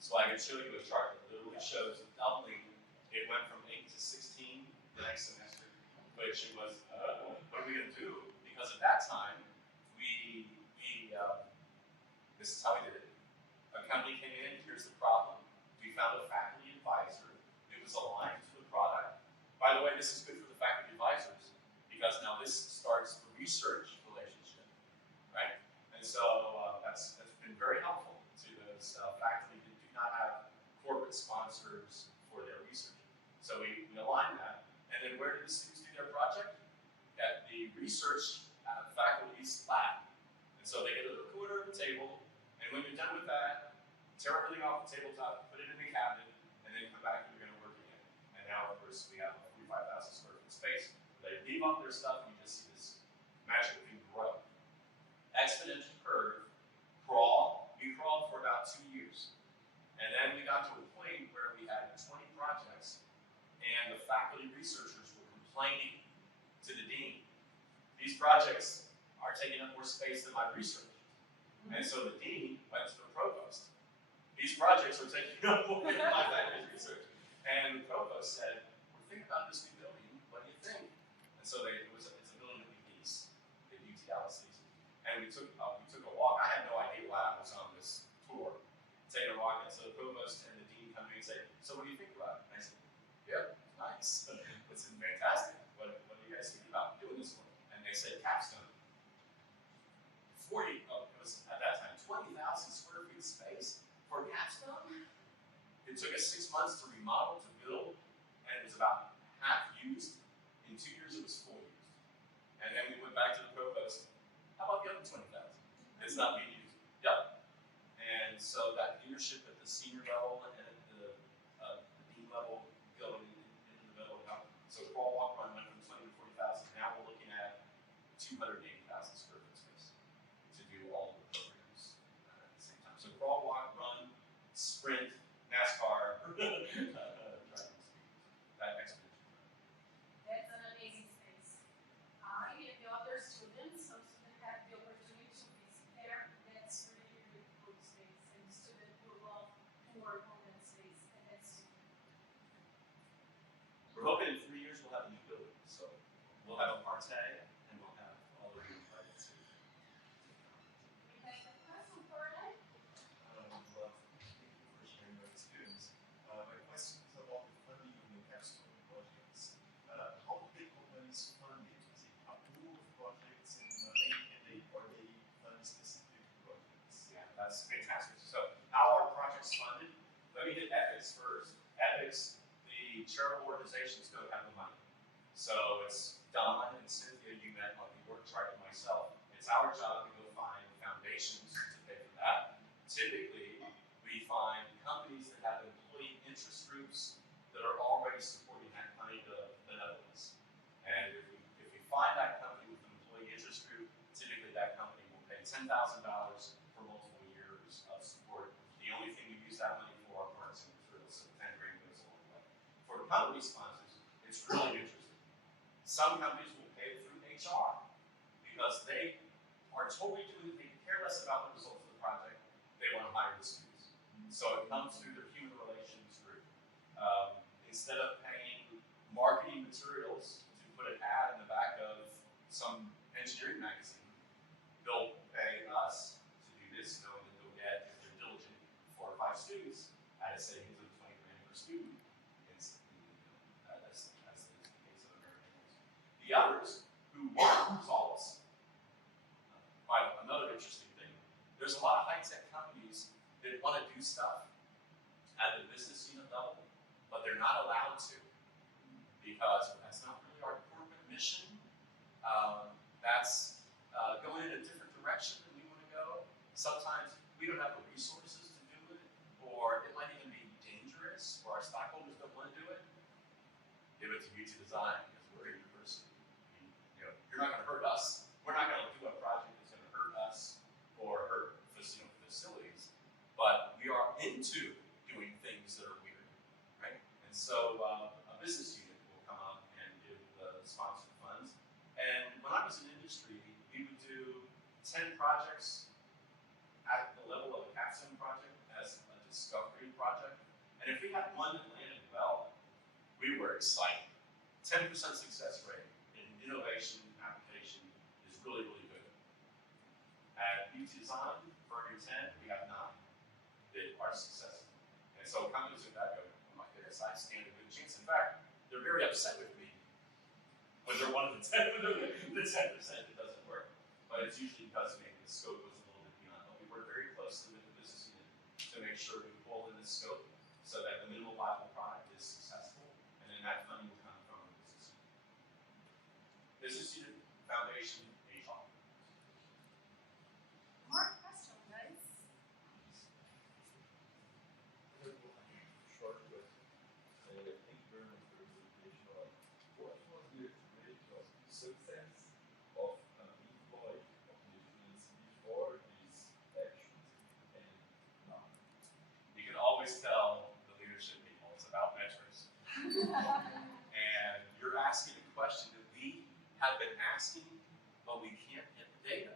So I can show you a chart that literally shows doubling. It went from 8 to 16 the next semester, which it was, what are we going to do? Because at that time, this is how we did it. A company came in, here's the problem. We found a faculty advisor. It was aligned to the product. By the way, this is good for the faculty advisors, because now this starts the research relationship, right? And so that's been very helpful to those faculty that do not have corporate sponsors for their research. So we align that. And then where do the students do their project? At the research faculty's lab. And so they get a recorder at the table, and when you're done with that, tear everything off the tabletop, put it in the cabinet, and then come back and you're going to work again. And now, of course, we have a 45,000 square foot space. They leave up their stuff, and you just see this magic thing grow. Exponential curve, crawl. We crawled for about 2 years. And then we got to a point where we had 20 projects, and the faculty researchers were complaining to the dean. These projects are taking up more space than my research. And so the dean went to the provost. These projects are taking up more than my faculty research. And the provost said, we're thinking about this new building, what do you think? And so it's a building that we lease, the UT Dallas leases. And we took a walk. I had no idea why I was on this tour. Taking a walk, and so the provost and the dean come to me and say, so what do you think about it? And I said, yeah, nice. This is fantastic. What do you guys think about doing this one? And they said, capstone. It was at that time 20,000 square feet of space for a capstone. It took us 6 months to remodel, to build, and it was about half used. In 2 years, it was full used. And then we went back to the provost. How about the other 20,000? It's not being used. Yep. And so that leadership at the senior level and at the dean level going into the middle. So crawl, walk, run went from 20 to 40,000. Now we're looking at 280,000 square foot space to do all of the programs at the same time. So crawl, walk, run, sprint, NASCAR, driving speed. That exponential. That's an amazing space. I and the other students, some students have the opportunity to visit there. That's really, really good space. And students will love to work on that space. And that's We're hoping We'll have a party, and we'll have all of you invited to. Okay, the question for it. Well, thank you for sharing your experience. My question is about the funding of the capstone projects. How do big companies fund it? Is it approve projects and they fund specific projects? Yeah, that's fantastic. So how are projects funded? Let me hit ethics first. Ethics, the charitable organizations don't have the money. So it's Don and Cynthia you met on the org chart and myself. It's our job to go find foundations to pay for that. Typically, we find companies that have employee interest groups that are already supporting that kind of benevolence. And if we find that company with an employee interest group, typically that company will pay $10,000 for multiple years of support. The only thing we use that money for are parts and materials, so 10 grand goes a long way. For company sponsors, it's really interesting. Some companies will pay it through HR because they are totally doing, they care less about the results of the project. They want to hire the students. So it comes through their human relations group. Instead of paying marketing materials to put an ad in the back of some engineering magazine, they'll pay us to do this, knowing that they'll get, if they're diligent, 4 or 5 students at a savings of 20 grand per student. That's the case of American. The others who want results, another interesting thing, there's a lot of high-tech companies that want to do stuff at the business unit level, but they're not allowed to because that's not really our corporate mission. That's going in a different direction than we want to go. Sometimes we don't have the resources to do it, or it might even be dangerous, or our stockholders don't want to do it. Give it to UTDesign because we're a university. You're not going to hurt us. We're not going to do a project that's going to hurt us or hurt facilities, but we are into doing things that are weird, right? And so a business unit will come up and give the sponsored funds. And when I was in industry, we would do 10 projects at the level of a capstone project as a discovery project. And if we had one that landed well, we were excited. 10% success rate in innovation application is really, really good. At UTDesign, for every 10, we have 9 that are successful. And so companies like that go, oh my goodness, I stand a good chance. In fact, they're very upset with me when they're one of the 10% that doesn't work. But it's usually because maybe the scope was a little bit beyond. But we work very closely with the business unit to make sure we pull in the scope so that the minimal viable product is successful. And then that funding will come from the business unit. Business unit, foundation, HR. More question, guys. Short question. Thank you very much for the presentation. What was the rate of success of an employee of the students before these actions and now? You can always tell the leadership people it's about metrics. And you're asking a question that we have been asking, but we can't get the data.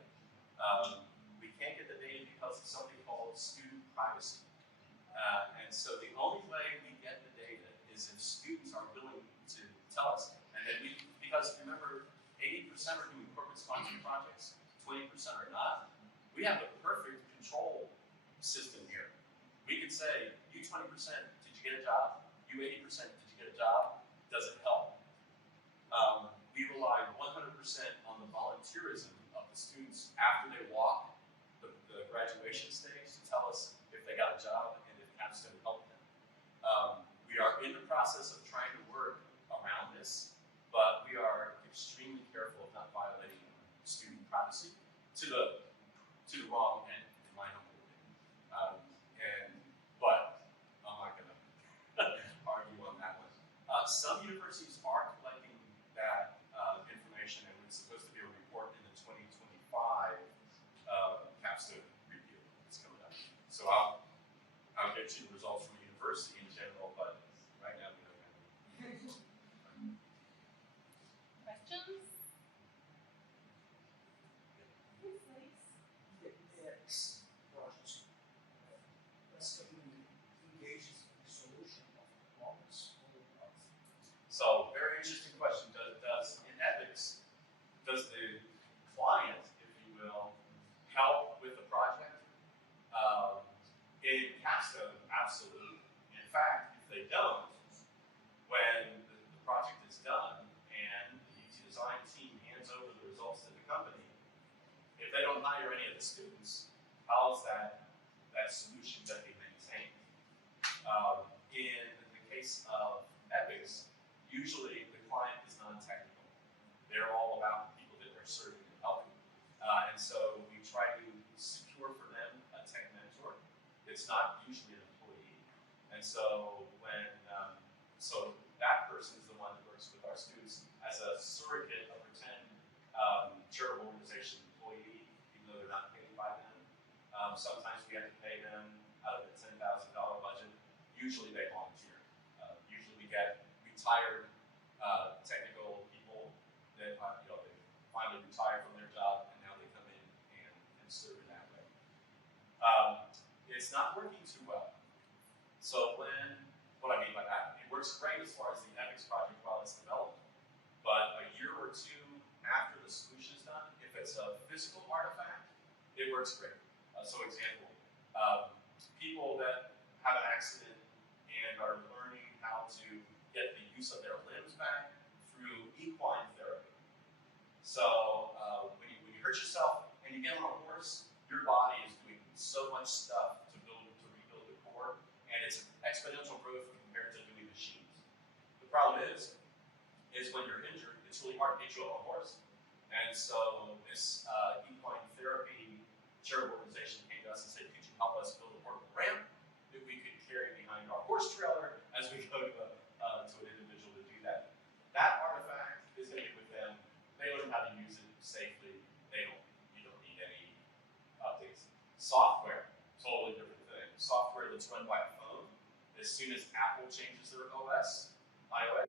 We can't get the data because of something called student privacy. And so the only way we get the data is if students are willing to tell us. And then because remember, 80% are doing corporate sponsored projects, 20% are not. We have the perfect control system here. We could say, you 20%, did you get a job? You 80%, did you get a job? Does it help? We rely 100% on the volunteerism of the students after they walk the graduation stage to tell us if they got a job and if capstone helped them. We are in the process of trying to work around this, but we are extremely careful of not violating student privacy to the wrong end, in my humble opinion. But I'm not going to argue on that one. Some universities are collecting that information, and it's supposed to be a report in the 2025 capstone review that's coming up. So I'll get you the results from the university in general, but right now we don't have any. Questions? Yes, please. X projects. That's engages in the solution of problems or problems. So very interesting Does the client, if you will, help with the project? In Capstone, absolutely. In fact, if they don't, when the project is done and the UTDesign team hands over the results to the company, if they don't hire any of the students, how's that solution going to be maintained? In the case of epics, usually the client is non-technical. They're all about the people that they're serving and helping. And so we try to secure for them a tech mentor. It's not usually an employee. And so so that person is the one that works with our students as a surrogate, a pretend charitable organization employee, even though they're not paid by them. Sometimes we have to pay them out of a $10,000 budget. Usually they volunteer. Usually we get retired technical people that they finally retire from their job and now they come in and serve in that way. It's not working too well. So what I mean by that, it works great as far as the ethics project while it's developed, but a year or two after the solution is done, if it's a physical artifact, it works great. So example, people that have an accident and are learning how to get the use of their limbs back through equine therapy. So when you hurt yourself and you get on a horse, your body is doing so much stuff to rebuild the core, and it's exponential growth compared to doing machines. The problem is when you're injured, it's really hard to get you on a horse. And so this equine therapy charitable organization came to us and said, could you help us build a portable ramp that we could carry behind our horse trailer as we go to an individual to do that. That artifact is going to be with them. They learn how to use it safely. You don't need any updates. Software, totally different thing. Software that's run by a phone, as soon as Apple changes their OS, iOS,